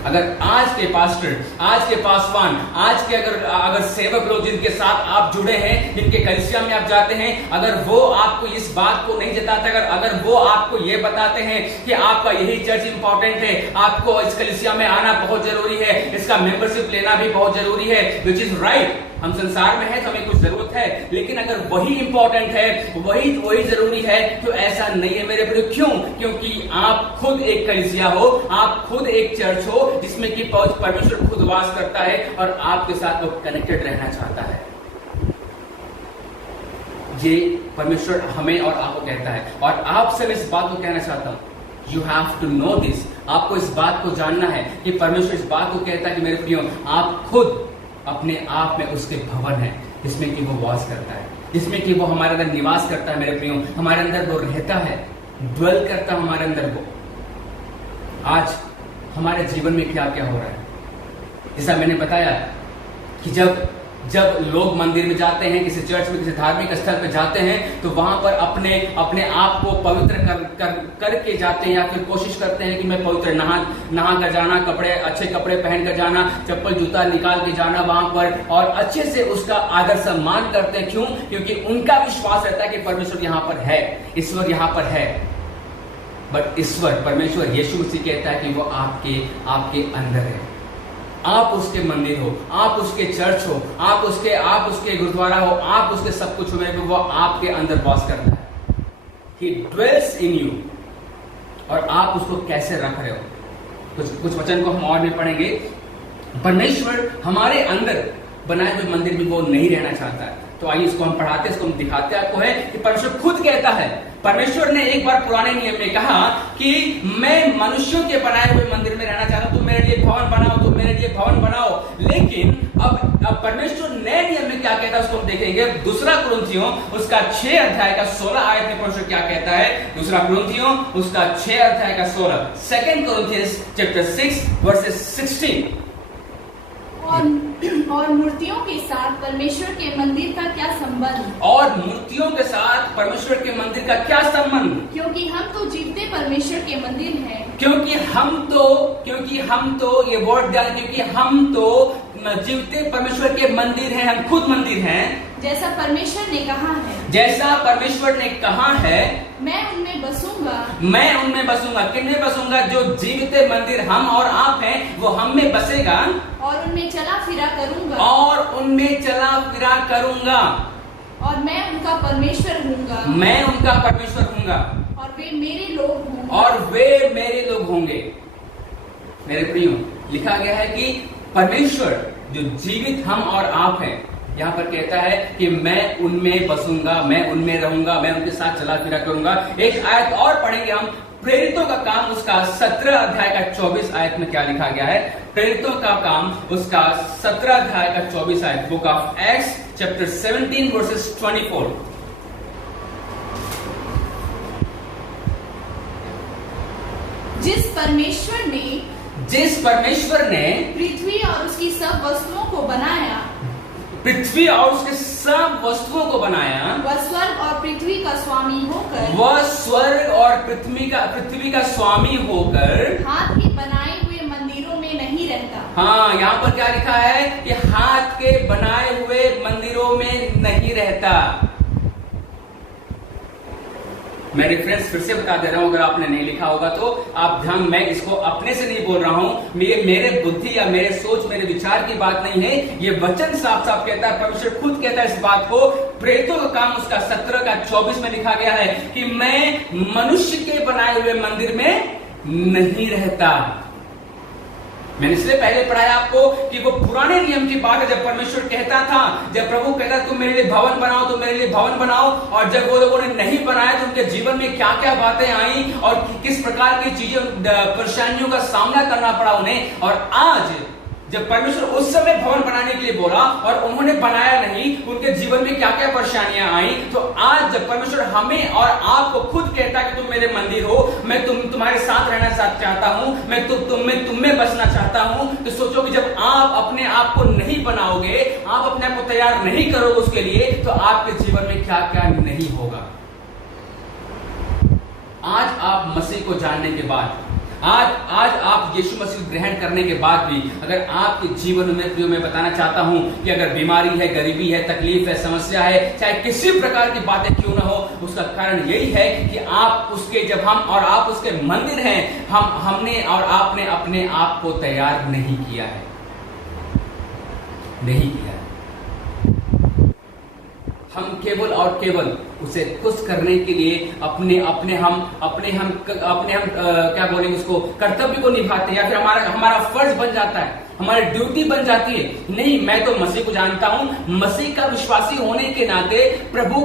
अगर आज के पास्टर, आज के पासवान, आज के अगर सेवक लोग जिनके साथ आप जुड़े हैं, जिनके कलीसिया में आप जाते हैं, अगर वो आपको इस बात को नहीं जताते, अगर वो आपको ये बताते हैं कि आपका यही चर्च इंपॉर्टेंट है, आपको इस कलीसिया में आना बहुत जरूरी है, इसका मेंबरशिप लेना भी बहुत जरूरी है, विच इज राइट, हम संसार में हैं तो हमें कुछ जरूरत है, लेकिन अगर वही इंपॉर्टेंट है, वही जरूरी है, तो ऐसा नहीं है मेरे प्रिय। क्यों? क्योंकि आप खुद एक कलीसिया हो, आप खुद एक चर्च हो, जिसमें कि परमेश्वर खुद वास करता है और आपके साथ वो कनेक्टेड रहना चाहता है। ये परमेश्वर हमें और आपको कहता है, और आपसे मैं इस बात को कहना चाहता हूं, you have to know this, आपको इस बात को जानना है कि परमेश्वर इस बात को कहता है कि मेरे प्रियो, आप खुद अपने आप में उसके भवन है, जिसमें कि वो वास करता है, जिसमें कि वो हमारे अंदर निवास करता है। मेरे प्रियो, हमारे अंदर वो रहता है। ड्वेल करता हमारे अंदर वो। आज हमारे जीवन में क्या क्या हो रहा है, जैसा मैंने बताया कि जब लोग मंदिर में जाते हैं, किसी चर्च में, किसी धार्मिक स्थल पे जाते हैं, तो वहां पर अपने आप को पवित्र करके जाते हैं, या फिर कोशिश करते हैं कि मैं पवित्र नहा कर जाना, अच्छे कपड़े पहन कर जाना, चप्पल जूता निकाल के जाना वहां पर, और अच्छे से उसका आदर सम्मान करते हैं। क्यों? क्योंकि उनका विश्वास रहता है कि परमेश्वर यहाँ पर है, ईश्वर यहाँ पर है। बट ईश्वर, परमेश्वर यीशु मसीह कहता है कि वो आपके अंदर है। आप उसके मंदिर हो, आप उसके चर्च हो, आप उसके गुरुद्वारा हो, आप उसके सब कुछ हो, वो आपके अंदर वास करता है। He dwells in you। और आप उसको कैसे रख रहे हो, कुछ वचन को हम और भी पढ़ेंगे। परमेश्वर हमारे अंदर बनाए हुए मंदिर में वो नहीं रहना चाहता है। तो आइए इसको हम पढ़ाते हैं, इसको हम दिखाते हैं आपको, है कि परमेश्वर खुद कहता है। परमेश्वर ने एक बार पुराने नियम में कहा कि मैं मनुष्यों के बनाए हुए मंदिर में रहना चाहता हूं, तुम मेरे लिए भवन बनाओ, तुम मेरे लिए भवन बनाओ। लेकिन अब परमेश्वर नए नियम में क्या कहता है उसको हम देखेंगे। दूसरा कुरिन्थियों उसका 6 अध्याय का 16 आयत में परमेश्वर क्या कहता है। दूसरा कुरिन्थियों उसका 6 अध्याय का 16, 2 Corinthians chapter 6 verses 16। और मूर्तियों के साथ परमेश्वर के मंदिर का क्या संबंध? और मूर्तियों के साथ परमेश्वर के मंदिर का क्या संबंध? क्योंकि हम तो जीवते परमेश्वर के मंदिर हैं। क्योंकि हम तो ये वर्ड ध्यान, क्योंकि हम तो जीवते परमेश्वर के मंदिर हैं, हम खुद मंदिर हैं। जैसा परमेश्वर ने कहा है, मैं उनमें बसूंगा। किनमें बसूंगा? जो जीवते मंदिर हम और आप हैं, वो हम में बसेगा, और उनमें चला फिरा करूंगा। और मैं उनका परमेश्वर हूंगा। और वे मेरे लोग होंगे। मेरे प्रियो, लिखा गया है कि परमेश्वर जो जीवित हम और आप हैं, यहाँ पर कहता है कि मैं उनमें बसूंगा, मैं उनमें रहूंगा, मैं उनके साथ चला फिरा करूंगा। एक आयत और पढ़ेंगे हम, प्रेरितों का काम उसका 17 अध्याय का 24 आयत में क्या लिखा गया है। प्रेरितों का काम उसका 17 अध्याय का 24 आयत, book of acts chapter 17 versus 24। जिस परमेश्वर ने पृथ्वी और उसकी सब वस्तुओं को बनाया, वह स्वर्ग और पृथ्वी का स्वामी होकर हाथ के बनाए हुए मंदिरों में नहीं रहता। हाँ, यहाँ पर क्या लिखा है कि हाथ के बनाए हुए मंदिरों में नहीं रहता। मैं रेफरेंस फिर से बता दे रहा हूं, अगर आपने नहीं लिखा होगा तो आप ध्यान, मैं इसको अपने से नहीं बोल रहा हूं, मेरे बुद्धि या मेरे सोच, मेरे विचार की बात नहीं है। ये वचन साफ साफ कहता है, परमेश्वर खुद कहता है इस बात को। प्रेरितों का काम उसका 17 का 24 में लिखा गया है कि मैं मनुष्य के बनाए हुए मंदिर में नहीं रहता। मैंने इसलिए पहले पढ़ाया आपको कि वो पुराने नियम की बात है, जब परमेश्वर कहता था, जब प्रभु कहता तुम मेरे लिए भवन बनाओ, और जब वो लोगों ने नहीं बनाया तो उनके जीवन में क्या क्या बातें आई और किस प्रकार की चीजें, परेशानियों का सामना करना पड़ा उन्हें। और आज जब परमेश्वर उस समय भवन बनाने के लिए बोला और उन्होंने बनाया नहीं, उनके जीवन में क्या क्या परेशानियां आई, तो आज जब परमेश्वर हमें और आपको खुद कहता है कि तुम मेरे मंदिर हो, मैं तुम्हारे साथ रहना चाहता हूं, मैं तुम में बसना चाहता हूं, तो सोचो कि जब आप अपने आप को नहीं बनाओगे, आप अपने आप को तैयार नहीं करोगे उसके लिए, तो आपके जीवन में क्या क्या नहीं होगा। आज आप मसीह को जानने के बाद, आज आप यीशु मसीह ग्रहण करने के बाद भी, अगर आपके जीवन में, प्रियो मैं बताना चाहता हूं कि अगर बीमारी है, गरीबी है, तकलीफ है, समस्या है, चाहे किसी प्रकार की बातें क्यों ना हो, उसका कारण यही है कि आप उसके, जब हम और आप उसके मंदिर हैं, हमने और आपने अपने आप को तैयार नहीं किया है। हम केवल और केवल उसे खुश करने के लिए अपने हम क्या बोलेंगे उसको, कर्तव्य को निभाते हैं, या फिर हमारा फर्ज बन जाता है हमारी ड्यूटी बन जाती है। नहीं, मैं तो मसीह को जानता हूं, मसीह का विश्वासी होने के नाते, प्रभु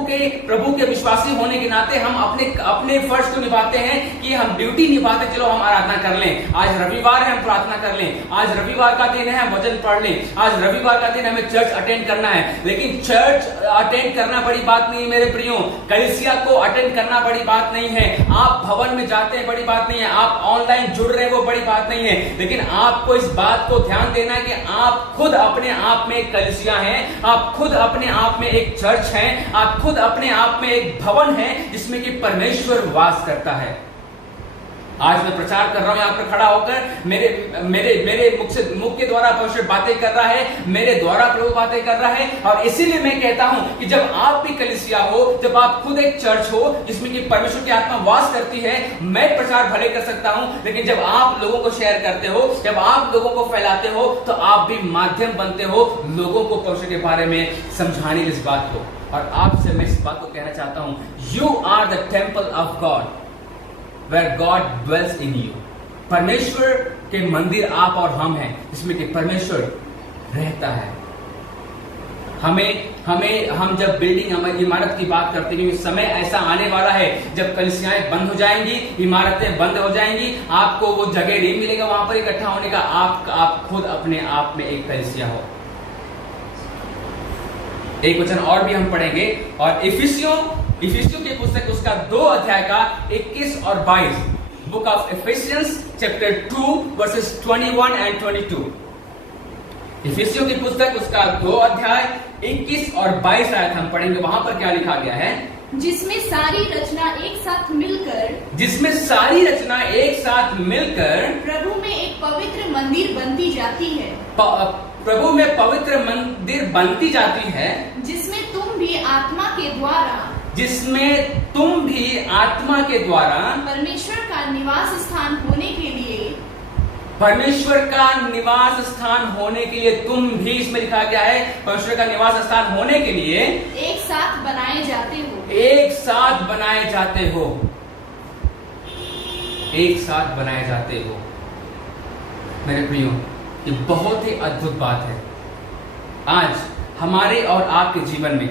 के विश्वासी होने के नाते हम अपने फर्ज को निभाते हैं कि हम ड्यूटी निभाते, चलो हम आराधना कर लें, आज रविवार है हम प्रार्थना कर लें, आज रविवार का दिन है हम वचन पढ़ लें, आज रविवार का दिन हमें चर्च अटेंड करना है। लेकिन चर्च अटेंड करना बड़ी बात नहीं है मेरे प्रियो, कलीसिया को अटेंड करना बड़ी बात नहीं है, आप भवन में जाते हैं बड़ी बात नहीं है, आप ऑनलाइन जुड़ रहे हैं वो बड़ी बात नहीं है। लेकिन आपको इस बात को ध्यान देना है कि आप खुद अपने आप में एक कलीसिया हैं, आप खुद अपने आप में एक चर्च हैं, आप खुद अपने आप में एक भवन है जिसमें कि परमेश्वर वास करता है। आज मैं प्रचार कर रहा हूं यहां पर खड़ा होकर, मेरे मुख के द्वारा परमेश्वर बातें कर रहा है, मेरे द्वारा प्रभु बातें कर रहा है। और इसीलिए मैं कहता हूं कि जब आप भी कलीसिया हो, जब आप खुद एक चर्च हो जिसमें कि परमेश्वर की आत्मा वास करती है, मैं प्रचार भले कर सकता हूं, लेकिन जब आप लोगों को शेयर करते हो, जब आप लोगों को फैलाते हो, तो आप भी माध्यम बनते हो लोगों को परमेश्वर के बारे में समझाने की इस बात को। और आपसे मैं इस बात को कहना चाहता हूं, you are the temple of God where God dwells in you। परमेश्वर के मंदिर आप और हम हैं, जिसमें कि परमेश्वर रहता है। हम जब बिल्डिंग इमारत की बात करते हैं, समय ऐसा आने वाला है जब कलीसियाएं बंद हो जाएंगी, इमारतें बंद हो जाएंगी, आपको वो जगह नहीं मिलेगा वहां पर इकट्ठा होने का। आप खुद अपने आप में एक कलीसिया हो। एक वचन और भी हम पढ़ेंगे, और इफिसियों की पुस्तक उसका 2 अध्याय का 21 और 22, book of Ephesians chapter 2 versus 21 and 22। इफिसियों की पुस्तक उसका 2 अध्याय 21 और 22 आयत हम पढ़ेंगे। वहां पर क्या लिखा गया है? जिसमें सारी रचना एक साथ मिलकर प्रभु में एक पवित्र मंदिर बनती जाती है। प्रभु में पवित्र मंदिर बनती जाती है, जिसमें तुम भी आत्मा के द्वारा परमेश्वर का निवास स्थान होने के लिए तुम भी, इसमें लिखा गया है परमेश्वर का निवास स्थान होने के लिए एक साथ बनाए जाते हो। मेरे प्रियो, ये बहुत ही अद्भुत बात है। आज हमारे और आपके जीवन में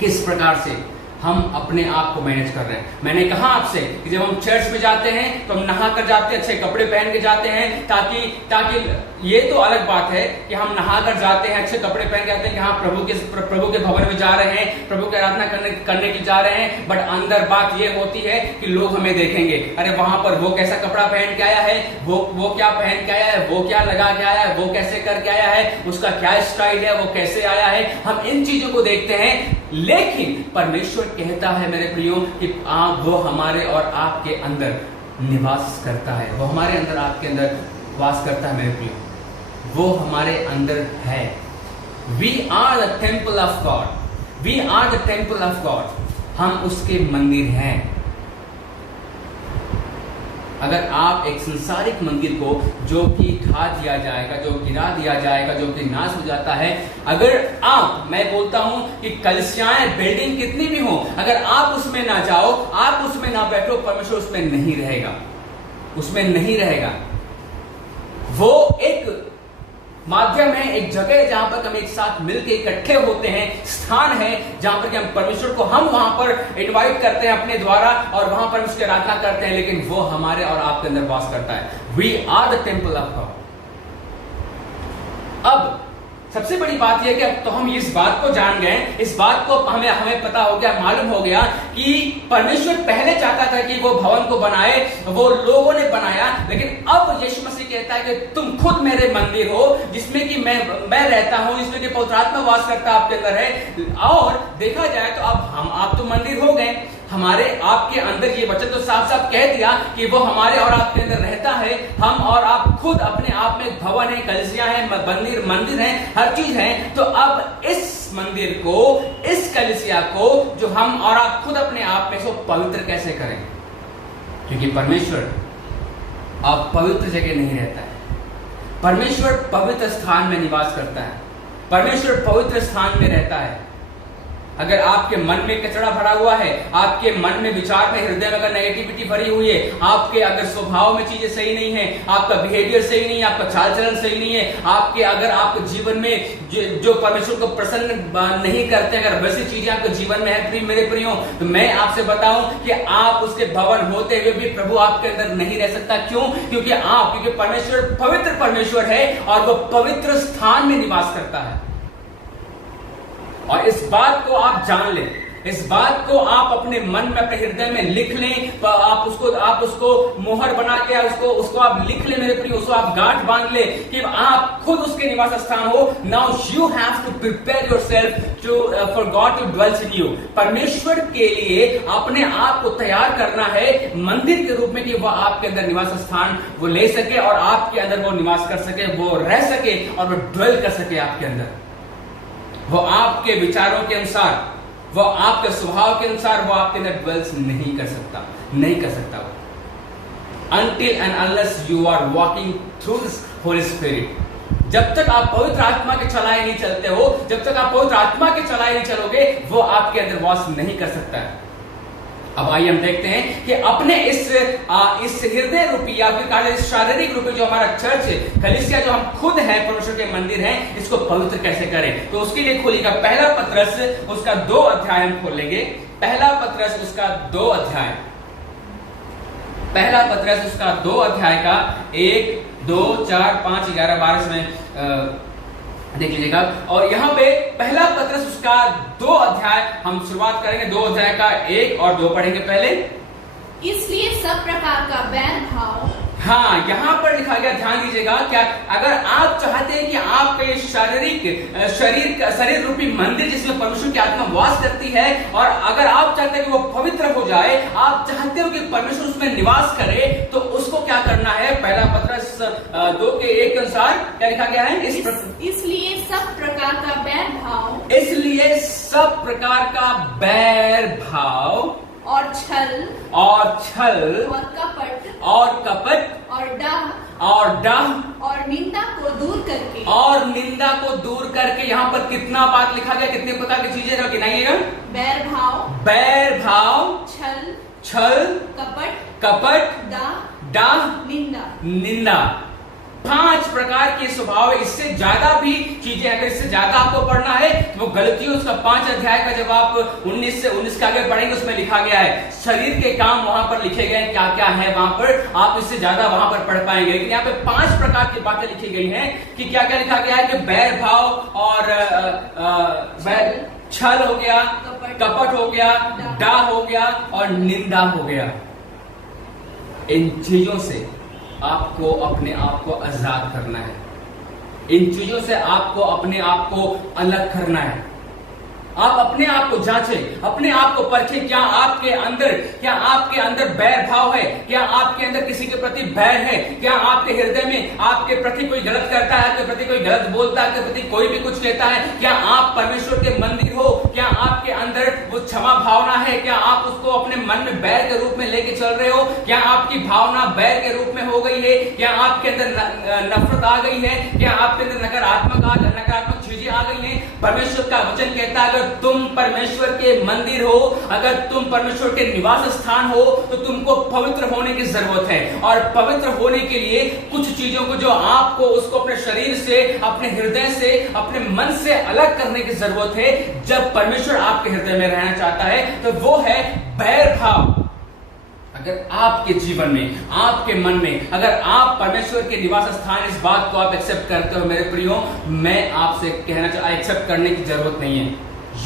किस प्रकार से हम अपने आप को मैनेज कर रहे हैं। मैंने कहा आपसे कि जब हम चर्च में जाते हैं तो हम नहा कर जाते हैं, अच्छे कपड़े पहन के जाते हैं, ताकि ये तो अलग बात है कि हम नहा कर जाते हैं, अच्छे कपड़े पहन के जाते हैं कि हाँ प्रभु के भवन में जा रहे हैं, प्रभु की आराधना करने की जा रहे हैं। बट अंदर बात ये होती है कि लोग हमें देखेंगे, अरे वहां पर वो कैसा कपड़ा पहन के आया है, वो क्या पहन के आया है, वो क्या लगा के आया है, वो कैसे करके आया है, उसका क्या स्टाइल है, वो कैसे आया है। हम इन चीजों को देखते हैं, लेकिन परमेश्वर कहता है मेरे प्रियो कि वो हमारे और आपके अंदर निवास करता है, वो हमारे अंदर आपके अंदर वास करता है। मेरे प्रियो, वो हमारे अंदर है। We are the temple of God, हम उसके मंदिर हैं। अगर आप एक संसारिक मंदिर को जो कि ढा दिया जाएगा, जो गिरा दिया जाएगा, जो कि नाश हो जाता है, अगर मैं बोलता हूं कि कलीसियाएं बिल्डिंग कितनी भी हो, अगर आप उसमें ना जाओ, आप उसमें ना बैठो, परमेश्वर उसमें नहीं रहेगा। वो एक माध्यम है, एक जगह है जहां पर हम एक साथ मिलकर इकट्ठे होते हैं, स्थान है जहां पर कि हम परमेश्वर को हम वहां पर इनवाइट करते हैं अपने द्वारा, और वहां पर उसकी आराधना करते हैं, लेकिन वो हमारे और आपके अंदर वास करता है। We are the temple of God. अब सबसे बड़ी बात यह कि अब तो हम इस बात को जान गए, इस बात को हमें पता हो गया, मालूम हो गया कि परमेश्वर पहले चाहता था कि वो भवन को बनाए, वो लोगों ने बनाया, लेकिन अब यीशु मसीह कहता है कि तुम खुद मेरे मंदिर हो, जिसमें कि मैं रहता हूं, जिसमें कि पवित्र आत्मा वास करता आपके अंदर है। और देखा जाए तो अब आप तो मंदिर हो गए, हमारे आपके अंदर ये वचन तो साफ साफ कह दिया कि वो हमारे और आपके अंदर रहता है। हम और आप खुद अपने आप में भवन है, कलीसिया है, मंदिर है, हर चीज है। तो अब इस मंदिर को, इस कलीसिया को जो हम और आप खुद अपने आप में इसको पवित्र कैसे करें, क्योंकि परमेश्वर अब पवित्र जगह नहीं रहता है। परमेश्वर पवित्र स्थान में निवास करता है, परमेश्वर पवित्र स्थान में रहता है। अगर आपके मन में कचरा भरा हुआ है, आपके मन में विचार में हृदय में अगर नेगेटिविटी भरी हुई है, आपके अगर स्वभाव में चीजें सही नहीं है, आपका बिहेवियर सही नहीं है, आपका चाल चलन सही नहीं है, आपके अगर आपके जीवन में जो परमेश्वर को प्रसन्न नहीं करते, अगर वैसी चीजें आपके जीवन में है मेरे प्रियो, तो मैं आपसे बताऊं कि आप उसके भवन होते हुए भी प्रभु आपके अंदर नहीं रह सकता। क्यों? क्योंकि परमेश्वर पवित्र परमेश्वर है और वो पवित्र स्थान में निवास करता है। और इस बात को आप जान लें, इस बात को आप अपने मन में, अपने हृदय में लिख लें। आप उसको मोहर बना के उसको आप लिख लें मेरे प्रिय, उसको आप गांठ बांध ले कि आप खुद उसके निवास स्थान हो। Now you have to prepare yourself for God to dwells in you. परमेश्वर के लिए अपने आप को तैयार करना है मंदिर के रूप में कि वह आपके अंदर निवास स्थान वो ले सके और आपके अंदर वो निवास कर सके, वो रह सके और वो ड्वेल कर सके आपके अंदर। वो आपके विचारों के अनुसार, वो आपके स्वभाव के अनुसार वो आपके अंदर ड्वेल्स नहीं कर सकता वो। Until and unless you are walking through this Holy Spirit, जब तक आप पवित्र आत्मा के चलाए नहीं चलते हो, जब तक आप पवित्र आत्मा के चलाए नहीं चलोगे, वो आपके अंदर वास नहीं कर सकता है। अब आइए हम देखते हैं कि अपने इस हृदय रूपी या फिर कहा जाए शारीरिक रूपी जो हमारा चर्च है, कलीसिया जो हम खुद हैं, परमेश्वर के मंदिर हैं, इसको पवित्र कैसे करें। तो उसके लिए खोलिएगा पहला पत्रस उसका 2 अध्याय हम खोलेंगे। पहला पत्रस उसका 2 अध्याय, पहला पत्रस उसका 2 अध्याय का 1, 2, 4, 5, 11, 12 में देख लीजिएगा। और यहाँ पे पहला पत्रस उसका 2 अध्याय हम शुरुआत करेंगे। 2 अध्याय का 1 और 2 पढ़ेंगे पहले। इसलिए सब प्रकार का बैर भाव, हाँ, यहां पर लिखा गया, ध्यान दीजिएगा, क्या अगर आप चाहते हैं कि आपका ये शरीर रूपी मंदिर जिसमें परमेश्वर की आत्मा वास करती है, और अगर आप चाहते हैं कि वो पवित्र हो जाए, आप चाहते हो कि परमेश्वर उसमें निवास करे, तो उसको क्या करना है। पहला पत्रस 2 के 1 के अनुसार क्या लिखा गया है, इसलिए सब प्रकार का बैर भाव, इसलिए सब प्रकार का बैर भाव और छल और कपट और डाह और निंदा को दूर करके, यहाँ पर कितना बात लिखा गया, कितने प्रकार की चीजें गिनाइएगा। बैर भाव, छल, कपट, डाह, निंदा। 5 प्रकार के स्वभाव है। इससे ज्यादा भी चीजें, अगर इससे ज्यादा आपको पढ़ना है तो वो गलतियों उसका 5 अध्याय का जब आप 19 से 19 के आगे पढ़ेंगे, उसमें लिखा गया है शरीर के काम, वहां पर लिखे गए क्या क्या है, वहां पर आप इससे ज्यादा वहां पर पढ़ पाएंगे। लेकिन यहाँ पे 5 प्रकार की बातें लिखी गई हैं कि क्या क्या लिखा गया है कि बैर भाव और छल हो गया, कपट हो गया, डाह हो गया और निंदा हो गया। इन चीजों से आपको अपने आप को आजाद करना है। इन चीजों से आपको अपने आप को अलग करना है। आप अपने आप को जांचें, अपने आप को परखें, क्या आपके अंदर बैर भाव है, क्या आपके अंदर किसी के प्रति बैर है, क्या आपके हृदय में आपके प्रति कोई गलत करता है, आपके प्रति कोई गलत बोलता है, आपके प्रति कोई भी कुछ कहता है, क्या आप परमेश्वर के मंदिर हो, क्या आपके अंदर वो क्षमा भावना है, क्या आप उसको अपने मन में बैर के रूप में लेके चल रहे हो, क्या आपकी भावना बैर के रूप में हो गई है, क्या आपके अंदर नफरत आ गई है, क्या आपके अंदर नकारात्मक चीजें आ गई हैं। परमेश्वर का वचन कहता है अगर तुम परमेश्वर के मंदिर हो, अगर तुम परमेश्वर के निवास स्थान हो, तो तुमको पवित्र होने की जरूरत है। और पवित्र होने के लिए कुछ चीजों को जो आपको उसको अपने शरीर से, अपने हृदय से, अपने मन से अलग करने की जरूरत है। जब परमेश्वर आपके हृदय में रहना चाहता है तो वो है बैर भाव। अगर आपके जीवन में, आपके मन में, अगर आप परमेश्वर के निवास स्थान, इस बात को आप एक्सेप्ट करते हो मेरे प्रियो, मैं आपसे कहना चाहता हूं एक्सेप्ट करने की जरूरत नहीं है।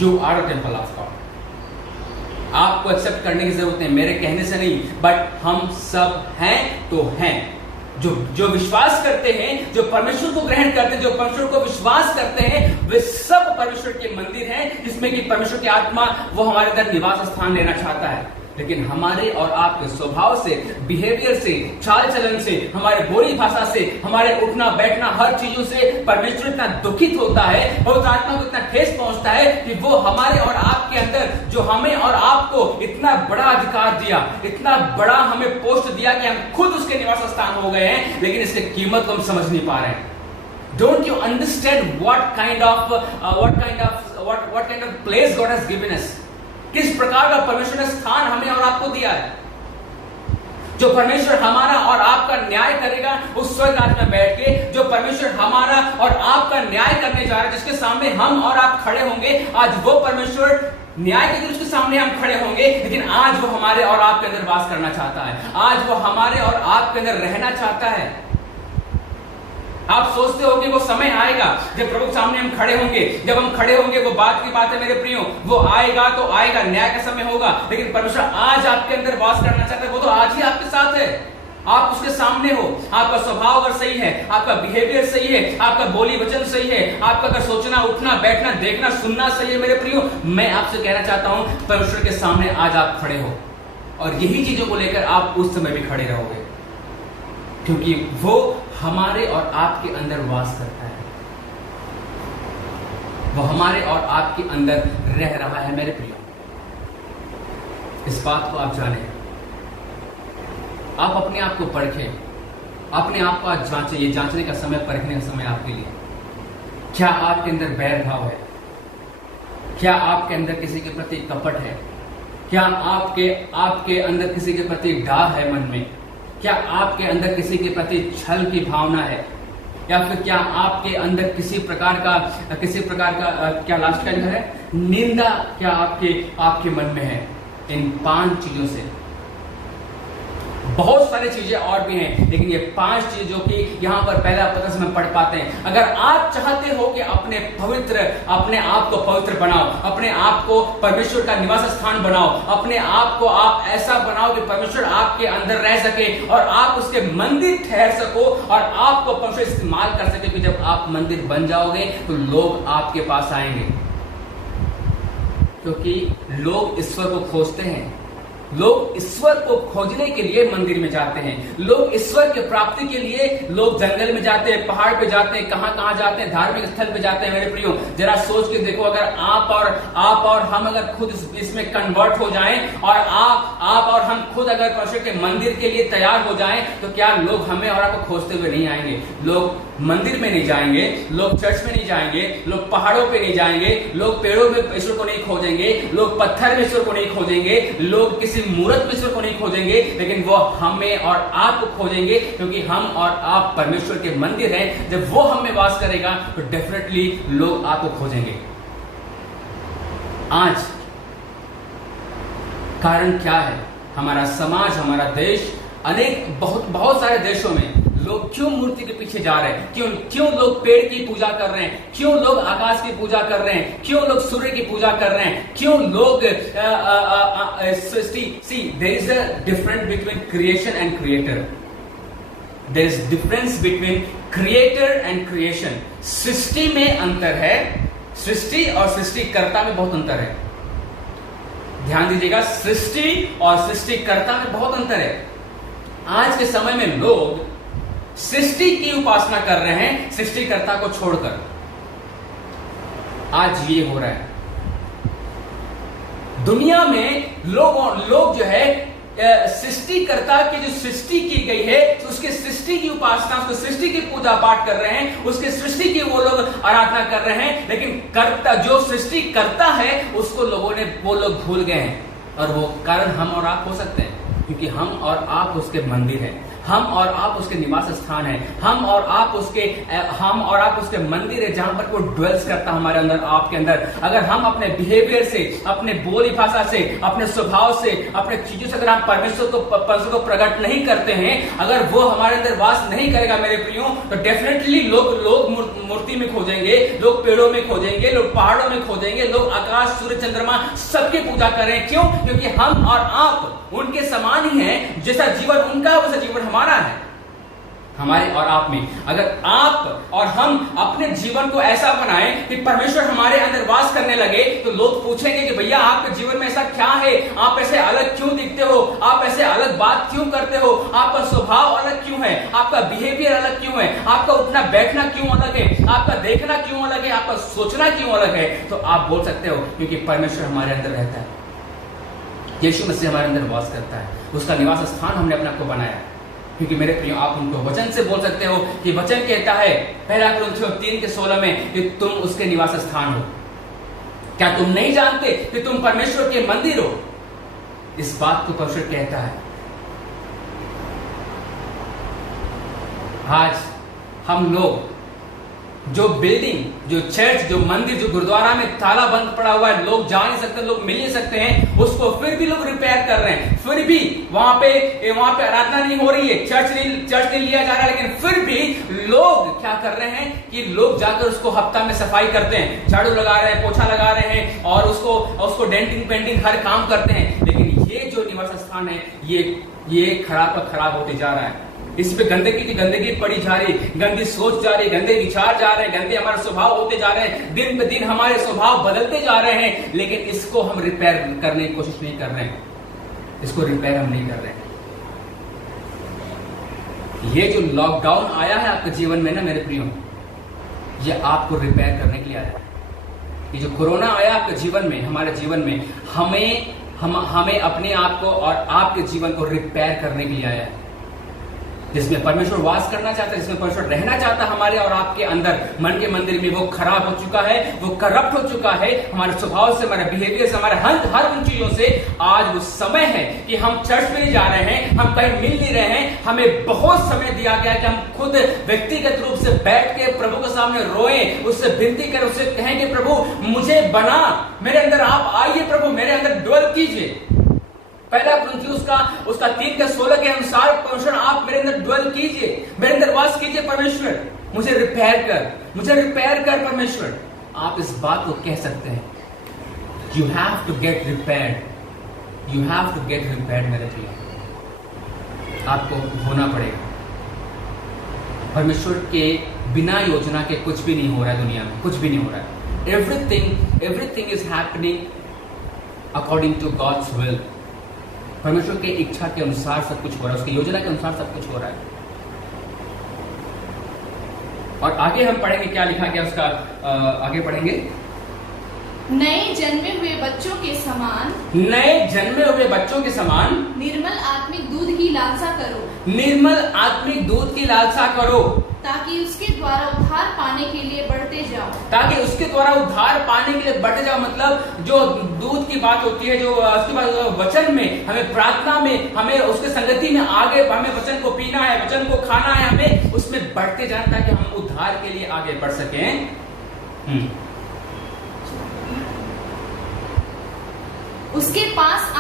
You are a temple of God. आपको एक्सेप्ट करने की जरूरत नहीं, मेरे कहने से नहीं, बट हम सब हैं तो हैं। जो विश्वास करते हैं, जो परमेश्वर को ग्रहण करते हैं, जो परमेश्वर को विश्वास करते हैं, वे सब परमेश्वर के मंदिर हैं, जिसमें कि परमेश्वर की आत्मा वो हमारे अंदर निवास स्थान लेना चाहता है। लेकिन हमारे और आपके स्वभाव से, बिहेवियर से, चाल चलन से, हमारे बोली भाषा से, हमारे उठना बैठना, हर चीजों से परमेश्वर इतना दुखित होता है, पवित्र आत्मा को इतना ठेस पहुंचता है कि वो हमारे और आपके अंदर, जो हमें और आपको इतना बड़ा अधिकार दिया, इतना बड़ा हमें पोस्ट दिया कि हम खुद उसके निवास स्थान हो गए हैं, लेकिन इसकी कीमत को हम समझ नहीं पा रहे हैं। Don't you understand what kind of place God has given us? किस प्रकार का परमेश्वर ने स्थान हमें और आपको दिया है। जो परमेश्वर हमारा और आपका न्याय करेगा उस स्वर्ग राज्य में बैठ के, जो परमेश्वर हमारा और आपका न्याय करने जा रहा है, जिसके सामने हम और आप खड़े होंगे, आज वो परमेश्वर न्याय के दिन उसके सामने हम खड़े होंगे, लेकिन आज वो हमारे और आपके अंदर वास करना चाहता है। आज वो हमारे और आपके अंदर रहना चाहता है। आप सोचते हो कि वो समय आएगा जब प्रभु के सामने हम खड़े होंगे, जब हम खड़े होंगे, वो बात की बात है मेरे प्रियो, वो आएगा तो आएगा, न्याय का समय होगा, लेकिन परमेश्वर आज आपके अंदर वास करना चाहता है। वो तो आज ही आपके साथ है, आप उसके सामने हो। आपका स्वभाव अगर सही है, आपका बिहेवियर सही है, आपका बोली वचन सही है, आपका अगर सोचना, उठना, बैठना, देखना, सुनना सही है मेरे प्रियो, मैं आपसे कहना चाहता हूं परमेश्वर के सामने आज आप खड़े हो, और यही चीजों को लेकर आप उस समय भी खड़े रहोगे, क्योंकि वो हमारे और आपके अंदर वास करता है। वो हमारे और आपके अंदर रह रहा है मेरे प्रियो। इस बात को आप जाने, आप अपने आप को परखें, अपने आप को आज जांचें। ये जांचने का समय, परखने का समय आपके लिए। क्या आपके अंदर बैर भाव है? क्या आपके अंदर किसी के प्रति कपट है? क्या आपके अंदर किसी के प्रति डाह है मन में? क्या आपके अंदर किसी के प्रति छल की भावना है? या फिर क्या आपके अंदर किसी प्रकार का क्या लास्ट का जो है निंदा क्या आपके मन में है? इन 5 चीजों से, बहुत सारी चीजें और भी हैं, लेकिन ये 5 चीजें जो कि यहां पर पहला पत्रस में पढ़ पाते हैं। अगर आप चाहते हो कि अपने आप को पवित्र बनाओ, अपने आप को परमेश्वर का निवास स्थान बनाओ, अपने आप को आप ऐसा बनाओ कि परमेश्वर आपके अंदर रह सके और आप उसके मंदिर ठहर सको और आपको परमेश्वर इस्तेमाल कर सके, कि जब आप मंदिर बन जाओगे तो लोग आपके पास आएंगे, क्योंकि लोग ईश्वर को खोजते हैं। लोग ईश्वर को खोजने के लिए मंदिर में जाते हैं। लोग ईश्वर की प्राप्ति के लिए लोग जंगल में जाते हैं, पहाड़ पे जाते हैं, कहां जाते हैं, धार्मिक स्थल पे जाते हैं। मेरे प्रियो, जरा सोच के देखो, अगर आप और हम अगर खुद इसमें कन्वर्ट हो जाएं और आप और हम खुद अगर परमेश्वर के मंदिर के लिए तैयार हो जाएं, तो क्या लोग हमें और आपको खोजते हुए नहीं आएंगे? लोग मंदिर में नहीं जाएंगे, लोग चर्च में नहीं जाएंगे, लोग पहाड़ों पे नहीं जाएंगे, लोग पेड़ों में ईश्वर को नहीं खोजेंगे, लोग पत्थर में ईश्वर को नहीं खोजेंगे, लोग किसी मूर्त में ईश्वर को नहीं खोजेंगे, लेकिन वो हमें और आपको खोजेंगे, क्योंकि हम और आप परमेश्वर के मंदिर हैं। जब वो हम में वास करेगा तो डेफिनेटली लोग आपको खोजेंगे। आज कारण क्या है? हमारा समाज, हमारा देश, बहुत सारे देशों में लोग क्यों मूर्ति के पीछे जा रहे हैं? क्यों लोग पेड़ की पूजा कर रहे हैं? क्यों लोग आकाश की पूजा कर रहे हैं? क्यों लोग सूर्य की पूजा कर रहे हैं? क्यों लोग सृष्टि? See, there is a difference between creation and creator. There is difference between creator and creation. सृष्टि में अंतर है, सृष्टि और सृष्टिकर्ता में बहुत अंतर है। ध्यान दीजिएगा, सृष्टि और सृष्टिकर्ता में बहुत अंतर है। आज के समय में लोग सृष्टि की उपासना कर रहे हैं सृष्टिकर्ता को छोड़कर। आज ये हो रहा है दुनिया में। लोग जो है सृष्टिकर्ता की जो सृष्टि की गई है, तो उसके सृष्टि की उपासना, उसके सृष्टि की पूजा पाठ कर रहे हैं, उसके सृष्टि की वो लोग आराधना कर रहे हैं, लेकिन कर्ता, जो सृष्टि करता है, उसको वो लोग भूल गए हैं। और वो कारण हम और आप हो सकते हैं, क्योंकि हम और आप उसके मंदिर हैं, हम और आप उसके निवास स्थान है, हम और आप उसके मंदिर है, जहां पर वो ड्वेल्स करता है हमारे अंदर, आपके अंदर। अगर हम अपने बिहेवियर से, अपने बोली भाषा से, अपने स्वभाव से, अपने चीजों से अगर हम परमेश्वर को प्रकट नहीं करते हैं, अगर वो हमारे अंदर वास नहीं करेगा मेरे प्रियो, तो डेफिनेटली लोग मूर्ति में खोजेंगे, लोग पेड़ों में खोजेंगे, लोग पहाड़ों में खोजेंगे, लोग आकाश, सूर्य, चंद्रमा सबकी पूजा करें। क्यों? क्योंकि हम और आप उनके समान ही हैं। जैसा जीवन उनका, वैसा जीवन हमारा है। हमारे और आप में अगर आप और हम अपने जीवन को ऐसा बनाएं कि परमेश्वर हमारे अंदर वास करने लगे, तो लोग पूछेंगे कि भैया आपके जीवन में ऐसा क्या है? आप ऐसे अलग क्यों दिखते हो? आप ऐसे अलग बात क्यों करते हो? आपका स्वभाव अलग क्यों है? आपका बिहेवियर अलग क्यों है? आपका उठना बैठना क्यों अलग है? आपका देखना क्यों अलग है? आपका सोचना क्यों अलग है? तो आप बोल सकते हो, क्योंकि परमेश्वर हमारे अंदर रहता है, यीशु मसीह हमारे अंदर वास करता है, उसका निवास स्थान हमने अपने आप को बनाया। क्योंकि मेरे प्रियो, आप उनको वचन से बोल सकते हो कि वचन कहता है 1 कुरिन्थियों 3:16 में कि तुम उसके निवास स्थान हो। क्या तुम नहीं जानते कि तुम परमेश्वर के मंदिर हो? इस बात को परमेश्वर कहता है। आज हम लोग जो बिल्डिंग, जो चर्च, जो मंदिर, जो गुरुद्वारा में ताला बंद पड़ा हुआ है, लोग जा नहीं सकते, लोग मिल नहीं सकते हैं, उसको फिर भी लोग रिपेयर कर रहे हैं। फिर भी वहां पे आराधना नहीं हो रही है, चर्च नहीं लिया जा रहा है, लेकिन फिर भी लोग क्या कर रहे हैं कि लोग जाकर उसको हफ्ता में सफाई करते हैं, झाड़ू लगा रहे हैं, पोछा लगा रहे हैं और उसको डेंटिंग पेंटिंग हर काम करते हैं। लेकिन ये जो निवास स्थान है, ये खराब होते जा रहा है। इस पे गंदगी की गंदगी पड़ी जा रही, गंदी सोच जा रही, गंदे विचार जा रहे हैं, गंदे हमारे स्वभाव होते जा रहे हैं, दिन पे दिन हमारे स्वभाव बदलते जा रहे हैं, लेकिन इसको हम रिपेयर करने की कोशिश नहीं कर रहे हैं। इसको रिपेयर हम नहीं कर रहे हैं। ये जो लॉकडाउन आया है आपके जीवन में ना मेरे प्रियो, ये आपको रिपेयर करने के लिए आया है। ये जो कोरोना आया आपके जीवन में, हमारे जीवन में, हमें अपने आप को और आपके जीवन को रिपेयर करने के लिए आया है। जिसमें परमेश्वर वास करना चाहता है, जिसमें परमेश्वर रहना चाहता है हमारे और आपके अंदर, मन के मंदिर में, वो खराब हो चुका है, वो करप्ट हो चुका है, हमारे स्वभाव से, हमारे बिहेवियर से, हमारे हर उन चीजों से। आज वो समय है कि हम चर्च में नहीं जा रहे हैं, हम कहीं मिल नहीं रहे हैं। हमें बहुत समय दिया गया कि हम खुद व्यक्तिगत रूप से बैठ के प्रभु के सामने रोएं, उससे विनती करें, उससे कहें कि प्रभु मुझे बना, मेरे अंदर आप आइए, प्रभु मेरे अंदर ड्वेल कीजिए। 1 कुरिन्थियों उसका 3:16 के अनुसार परमेश्वर आप मेरे अंदर ड्वेल कीजिए, मेरे अंदर वास कीजिए परमेश्वर, मुझे रिपेयर कर परमेश्वर। आप इस बात को कह सकते हैं। You have to get repaired मेरे प्रिय। आपको होना पड़ेगा। परमेश्वर के बिना योजना के कुछ भी नहीं हो रहा है दुनिया में, कुछ भी नहीं हो रहा है। Everything is happening according to God's will. परमेश्वर के इच्छा के अनुसार सब कुछ हो रहा है, उसकी योजना के अनुसार सब कुछ हो रहा है। और आगे हम पढ़ेंगे क्या लिखा गया उसका, आगे पढ़ेंगे। नए जन्मे हुए बच्चों के समान निर्मल आत्मिक दूध की लालसा करो, ताकि उसके द्वारा उद्धार पाने के लिए बढ़ते जाओ। मतलब जो दूध की बात होती है, जो उसके बाद वचन में, हमें प्रार्थना में, हमें उसके संगति में आगे, हमें वचन को पीना है, वचन को खाना है, हमें उसमें बढ़ते जाना ताकि हम उद्धार के लिए आगे बढ़ सकें। उसके पास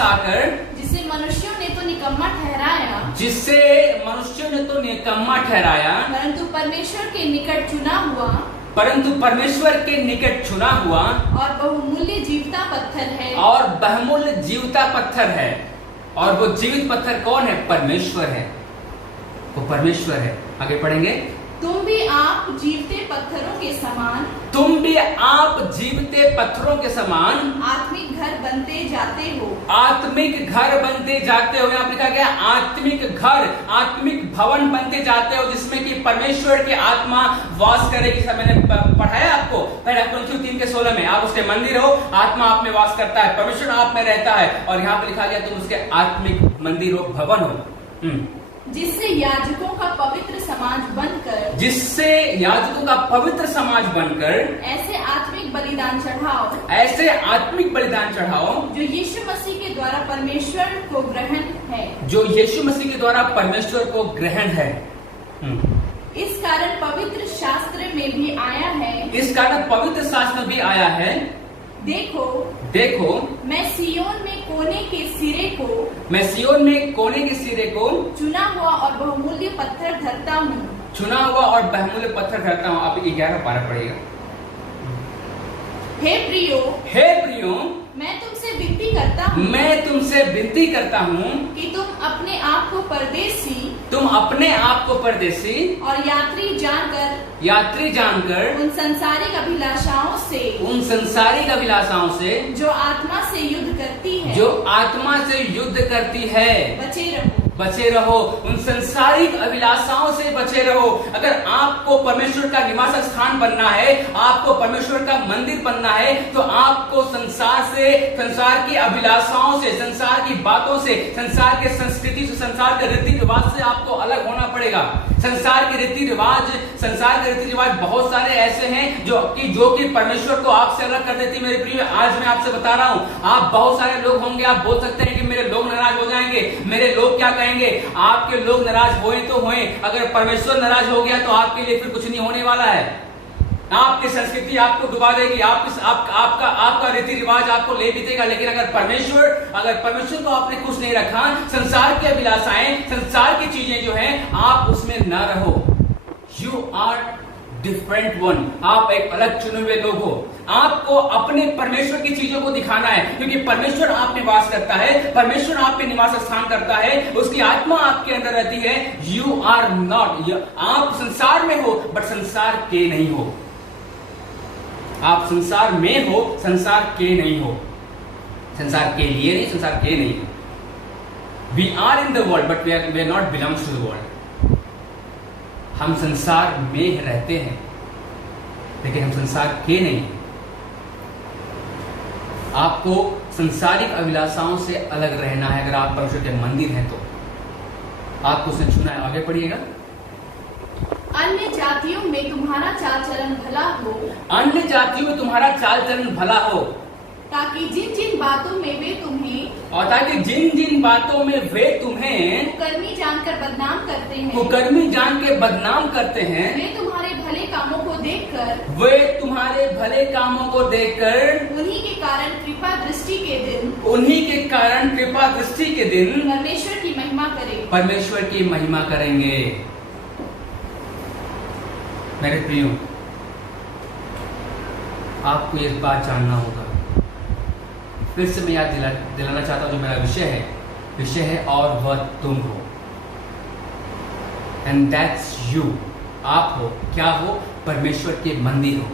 आकर जिसे मनुष्यों ने तो निकम्मा ठहराया, परंतु परमेश्वर के निकट चुना हुआ और बहुमूल्य जीवता पत्थर है। और वो जीवित पत्थर कौन है? परमेश्वर है, वो परमेश्वर है। आगे पढ़ेंगे। तुम भी आप जीवते पत्थरों के समान आत्मिक घर बनते जाते हो। यहाँ लिखा गया आत्मिक भवन बनते जाते हो, जिसमें कि परमेश्वर की आत्मा वास करेगी। सब मैंने पढ़ाया आपको 1 कुरिन्थियों 3:16 में। आप उसके मंदिर हो, आत्मा आप में वास करता है, परमेश्वर आप में रहता है। और यहाँ पे लिखा गया तुम उसके आत्मिक मंदिर हो, भवन हो। जिससे याजकों का पवित्र समाज बनकर ऐसे आत्मिक बलिदान चढ़ाओ जो यीशु मसीह के द्वारा परमेश्वर को ग्रहण है। इस कारण पवित्र शास्त्र में भी आया है। देखो मैं सियोन में कोने के सिरे को चुना हुआ और बहुमूल्य पत्थर धरता हूँ। आप 11-12 पढ़ेगा। हे प्रियो मैं तुमसे विनती करता हूँ कि तुम अपने आप को परदेसी और यात्री जानकर उन संसारिक अभिलाषाओं से जो आत्मा से युद्ध करती है बचे रहो। बचे रहो, उन संसारिक अभिलाषाओं से बचे रहो। अगर आपको परमेश्वर का निवास स्थान बनना है, आपको परमेश्वर का मंदिर बनना है, तो आपको संसार की अभिलाषाओं से, संसार की बातों से, संसार के संस्कृति से, संसार के रीति रिवाज से आपको अलग होना पड़ेगा। संसार के रीति रिवाज बहुत सारे ऐसे हैं जो कि परमेश्वर को आपसे अलग कर देती है। मेरे प्रिय, आज मैं आपसे बता रहा हूं, आप बहुत सारे लोग होंगे, आप बोल सकते हैं कि मेरे लोग नाराज हो जाएंगे, मेरे लोग क्या कहेंगे। आपके लोग नाराज होए तो होए, अगर परमेश्वर नाराज हो गया तो आपके लिए फिर कुछ नहीं होने वाला है। आपकी संस्कृति आपको डुबा देगी, आपका रीति रिवाज आपको ले बीतेगा। लेकिन अगर परमेश्वर को आपने खुश नहीं रखा, संसार की अभिलाषाएं, संसार की चीजें जो हैं, आप उसमें न रहो। यू आर डिफरेंट वन, आप एक अलग चुने हुए लोग हो। आपको अपने परमेश्वर की चीजों को दिखाना है, क्योंकि परमेश्वर आप में वास करता है, परमेश्वर आप में निवास स्थान करता है, उसकी आत्मा आपके अंदर रहती है। यू आर नॉट, आप संसार में हो बट संसार के नहीं हो। आप संसार में हो, संसार के नहीं हो। संसार के लिए नहीं, संसार के नहीं। We are in the world but we are not belongs to the world. हम संसार में रहते हैं लेकिन हम संसार के नहीं। आपको संसारिक अभिलाषाओं से अलग रहना है। अगर आप परमेश्वर के मंदिर हैं तो आपको उसे चुना है। आगे पढ़िएगा। अन्य जातियों में तुम्हारा चाल चलन भला हो, अन्य जातियों में तुम्हारा चाल चलन भला हो, ताकि जिन जिन बातों में वे तुम्हें कुकर्मी जानकर बदनाम करते हैं, वे तुम्हारे भले कामों को देखकर उन्हीं के कारण कृपा दृष्टि के दिन परमेश्वर की महिमा करेंगे। मेरे प्रियो, आपको ये बात जानना होगा। फिर से मैं याद दिलाना चाहता हूं, जो मेरा विषय है और वह तुम हो। And that's you. आप हो, क्या हो? परमेश्वर के मंदिर हो।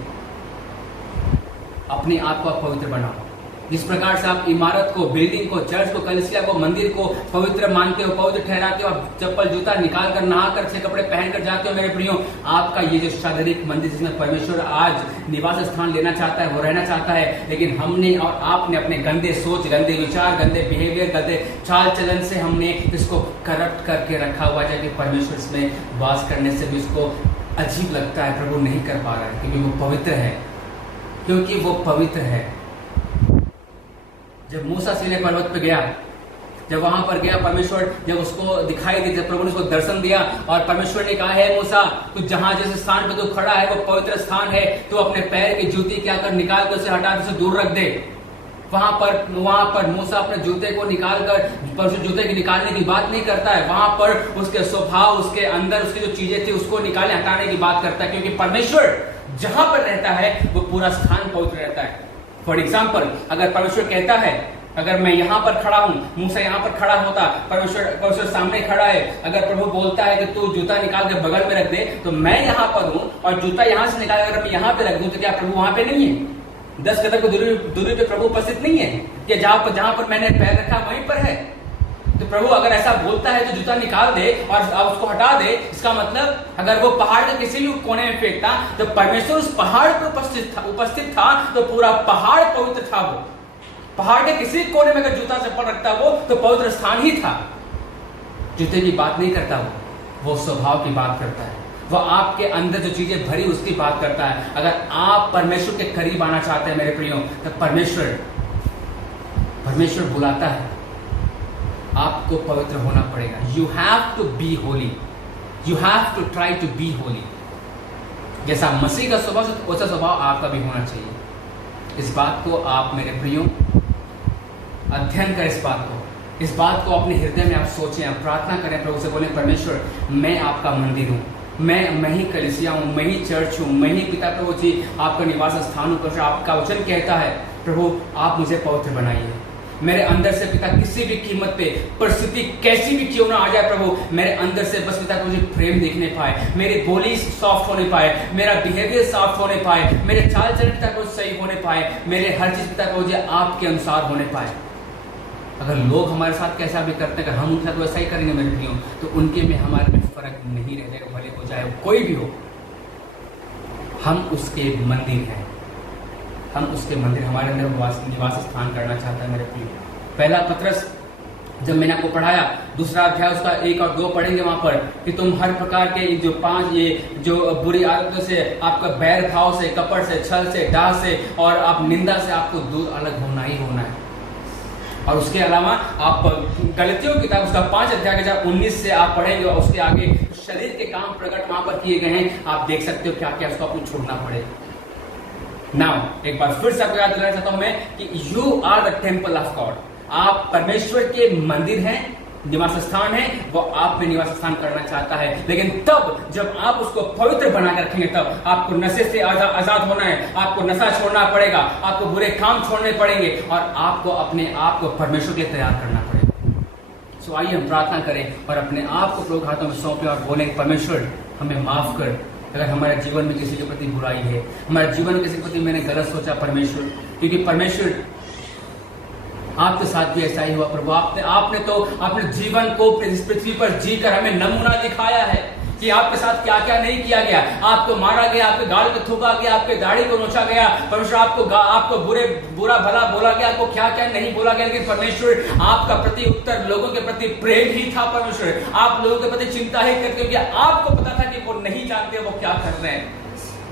अपने आप को पवित्र बनाओ। जिस प्रकार से आप इमारत को, बिल्डिंग को, चर्च को, कलीसिया को, मंदिर को पवित्र मानते हो, पवित्र ठहराते हो, आप चप्पल जूता निकाल कर, नहाकर, अच्छे कपड़े पहनकर जाते हो, मेरे प्रियो, आपका ये जो शारीरिक मंदिर जिसमें परमेश्वर आज निवास स्थान लेना चाहता है, वो रहना चाहता है। लेकिन हमने और आपने अपने गंदे सोच, गंदे विचार, गंदे बिहेवियर, गंदे चाल चलन से हमने इसको करप्ट करके रखा हुआ है, कि परमेश्वर इसमें वास करने से भी उसको अजीब लगता है। प्रभु नहीं कर पा रहा है क्योंकि वो पवित्र है। जब मूसा सीनै पर्वत पे गया, जब वहां पर गया, परमेश्वर जब उसको दिखाई दी, जब प्रभु ने उसको दर्शन दिया और परमेश्वर ने कहा, है मूसा, तू जहां जिस स्थान पे तू खड़ा है वो पवित्र स्थान है, तू अपने पैर की जूती क्या कर, निकाल कर उसे हटा, उसे दूर रख दे। वहां पर मूसा अपने जूते को निकालकर, परमेश्वर जूते के निकालने की बात नहीं करता है। वहां पर उसके स्वभाव, उसके अंदर उसकी जो चीजें थी उसको निकालने, हटाने की बात करता है, क्योंकि परमेश्वर जहां पर रहता है वो पूरा स्थान पवित्र रहता है। फॉर एग्जाम्पल, अगर परमेश्वर कहता है, अगर मैं यहाँ पर खड़ा हूँ, मूसा यहाँ पर खड़ा होता, परमेश्वर सामने खड़ा है, अगर प्रभु बोलता है कि तू जूता निकाल के बगल में रख दे, तो मैं यहाँ पर हूँ और जूता यहाँ से निकाल अगर मैं यहाँ पे रख दूं, तो क्या प्रभु वहां पे नहीं है? 10 कदम की दूरी पे प्रभु उपस्थित नहीं है? कि जहां पर मैंने पैर रखा वहीं पर है? तो प्रभु अगर ऐसा बोलता है तो जूता निकाल दे और उसको हटा दे, इसका मतलब अगर वो पहाड़ के किसी भी कोने में फेंकता तो परमेश्वर उस पहाड़ पर उपस्थित था, तो पूरा पहाड़ पवित्र था। वो पहाड़ के किसी कोने में अगर जूता चप्पल रखता वो, तो पवित्र स्थान ही था। जूते की बात नहीं करता वो स्वभाव की बात करता है। वो आपके अंदर जो चीजें भरी उसकी बात करता है। अगर आप परमेश्वर के करीब आना चाहते हैं मेरे प्रियो, तो परमेश्वर बुलाता है, आपको पवित्र होना पड़ेगा। You have to be holy, you have to try to be holy. जैसा मसीह का स्वभाव, वैसा स्वभाव आपका भी होना चाहिए। इस बात को आप मेरे प्रियो अध्ययन करें, इस बात को अपने हृदय में आप सोचें, आप प्रार्थना करें, प्रभु से बोले, परमेश्वर मैं आपका मंदिर हूँ, मैं ही कलीसिया हूँ, मैं ही चर्च हूँ, मैं ही पिता प्रभु जी आपका निवास स्थान हूँ। प्रभु आपका वचन कहता है, प्रभु आप मुझे पवित्र बनाइए। मेरे अंदर से पिता किसी भी कीमत पे, परिस्थिति कैसी भी क्यों ना आ जाए प्रभु, मेरे अंदर से बस पिता मुझे प्रेम देखने पाए, मेरी बोली सॉफ्ट होने पाए, मेरा बिहेवियर सॉफ्ट होने पाए, मेरे चाल चलन पिता को सही होने पाए, मेरे हर चीज पिता को आपके अनुसार होने पाए। अगर लोग हमारे साथ कैसा भी करते हैं, अगर हम उनके साथ वैसा ही करेंगे मेरे प्रियो, तो उनके में हमारे में फर्क नहीं रह जाएगा, भले को चाहे कोई भी हो। हम उसके मंदिर हैं, हम उसके मंदिर, हमारे अंदर निवास स्थान करना चाहता है मेरे प्रियो। पहला पत्रस जब मैंने आपको पढ़ाया, दूसरा अध्याय उसका 1 और 2 पढ़ेंगे वहां पर कि तुम हर प्रकार के जो 5 ये जो बुरी आदतों से, आपका बैर भाव से, कपट से, छल से, डाह से और आप निंदा से आपको दूर अलग होना ही होना है। और उसके अलावा आप गलतियों की किताब उसका 5 अध्याय के जब 19 से आप पढ़ेंगे और उसके आगे शरीर के काम प्रकट वहां पर किए गए हैं, आप देख सकते हो क्या क्या उसको आपको छोड़ना पड़ेगा। नाउ एक बार फिर से आपको याद दिलाना चाहता हूं मैं कि you are the temple of God. आप परमेश्वर के मंदिर हैं, निवास स्थान है, वो आप में निवास स्थान करना चाहता है। लेकिन तब जब आप उसको पवित्र बना कर रखेंगे, तब आपको नशे से आजाद होना है, आपको नशा छोड़ना पड़ेगा, आपको बुरे काम छोड़ने पड़ेंगे और आपको अपने आप को परमेश्वर के लिए तैयार करना पड़ेगा। सो आइए हम प्रार्थना करें और अपने आप को प्रभु हाथों में सौंपें और बोलें, परमेश्वर हमें माफ कर। अगर हमारे जीवन में किसी के प्रति बुराई है, हमारे जीवन में किसी के प्रति मैंने गलत सोचा परमेश्वर, क्योंकि परमेश्वर आपके साथ भी ऐसा ही हुआ प्रभु। आपने तो अपने जीवन को इस पृथ्वी पर जीकर हमें नमूना दिखाया है कि आपके साथ क्या क्या नहीं किया गया। आपको मारा गया, आपके गाल को थूका गया, आपके दाढ़ी को नोचा गया, परमेश्वर आपको बुरा भला बोला गया, आपको क्या क्या नहीं बोला गया। लेकिन परमेश्वर आपका प्रति उत्तर लोगों के प्रति प्रेम ही था। परमेश्वर आप लोगों के प्रति चिंता ही करते, क्योंकि आपको पता था कि वो नहीं जानते वो क्या कर रहे हैं।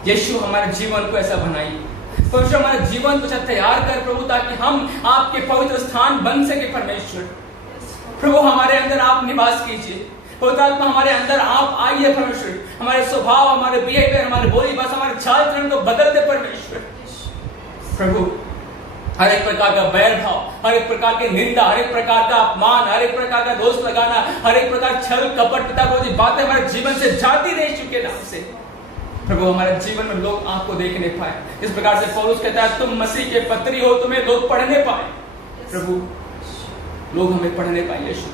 यीशु हमारे जीवन को ऐसा बनाई, परमेश्वर हमारे जीवन को तैयार कर प्रभु, ताकि हम आपके पवित्र स्थान बन सके। परमेश्वर प्रभु हमारे अंदर आप निवास कीजिए, पवित्र आत्मा हमारे अंदर आप आइए। परमेश्वर हमारे स्वभाव, हमारे बिहेवियर, हमारे बोली भाषा, हमारे चाल चलन को बदल दे परमेश्वर। प्रभु हर एक प्रकार का बैर भाव, हर एक प्रकार की निंदा, हर एक प्रकार का अपमान, हर एक प्रकार का दोष लगाना, हर एक प्रकार छल कपट पिता प्रभु बातें हमारे जीवन से जाती रह चुके नाम से प्रभु हमारे जीवन में लोग आपको देखने पाए। इस प्रकार से पौलुस कहता है तुम मसीह के पत्री हो, तुम्हें लोग पढ़ने पाए। प्रभु लोग हमें पढ़ने पाए यीशु।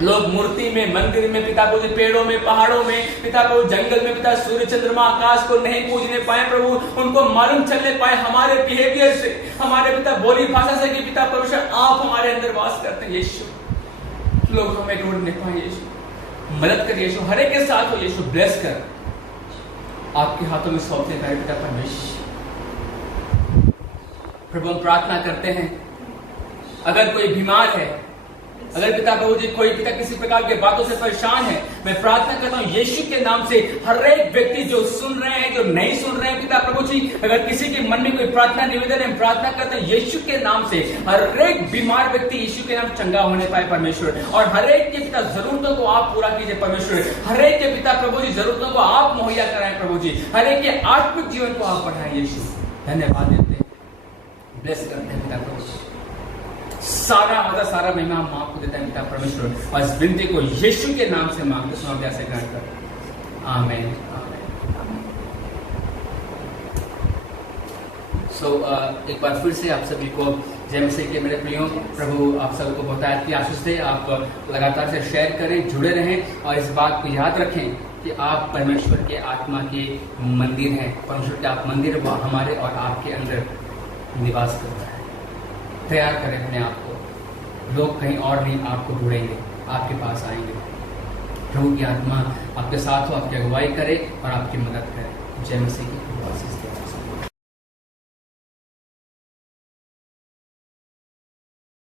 लोग मूर्ति में, मंदिर में, पिता प्रभु पेड़ों में, पहाड़ों में, पिता प्रभु जंगल में, पिता सूर्य चंद्रमा आकाश को नहीं पूजने पाए प्रभु, उनको मालूम चलने पाए हमारे बिहेवियर से, हमारे पिता बोली भाषा से कि पिता परमेश्वर आप हमारे अंदर वास करते हैं यीशु। लोग हमें ढूंढने पाए यीशु। मदद कर यीशु, हर एक के साथ हो यीशु। ब्लेस कर, आपके हाथों में सौंपते हैं पिता परमेश्वर। प्रभु हम प्रार्थना करते हैं, अगर कोई बीमार है, अगर पिता प्रभु जी कोई पिता किसी प्रकार के बातों से परेशान है, मैं प्रार्थना करता हूँ यीशु के नाम से हर एक व्यक्ति जो सुन रहे हैं, जो नहीं सुन रहे हैं पिता प्रभु जी, अगर किसी के मन में कोई प्रार्थना निवेदन है, प्रार्थना करते हैं यीशु के नाम से हर एक बीमार व्यक्ति यीशु के नाम चंगा होने पाए परमेश्वर। और हर एक के पिता जरूरतों को आप पूरा कीजिए परमेश्वर। हर एक के पिता प्रभु जी जरूरतों को आप मुहैया कराएं प्रभु जी। हर एक के आत्मिक जीवन को आप बढ़ाएं यीशु। धन्यवाद देते हैं, ब्लेस करते हैं पिता प्रभु जी। सारा मजा, सारा महिमा हम आपको देते हैं पिता परमेश्वर। और इस विनती को यीशु के नाम से मांगते सुना से ग्रहण कर, आमीन। एक बार फिर से आप सभी को जय मसीह के मेरे प्रियो। प्रभु आप सबको बहुत की आशीष दे। आप लगातार से शेयर करें, जुड़े रहें और इस बात को याद रखें कि आप परमेश्वर के आत्मा के मंदिर हैं। परमेश्वर के आप मंदिर वो हमारे और आपके अंदर निवास कर रहा है। तैयार करें अपने आप को, लोग कहीं और नहीं आपको ढूंढेंगे, आपके पास आएंगे। प्रभु की आत्मा आपके साथ हो, आपकी अगुवाई करे और आपकी मदद करे। जय मसीह की आशीष दे।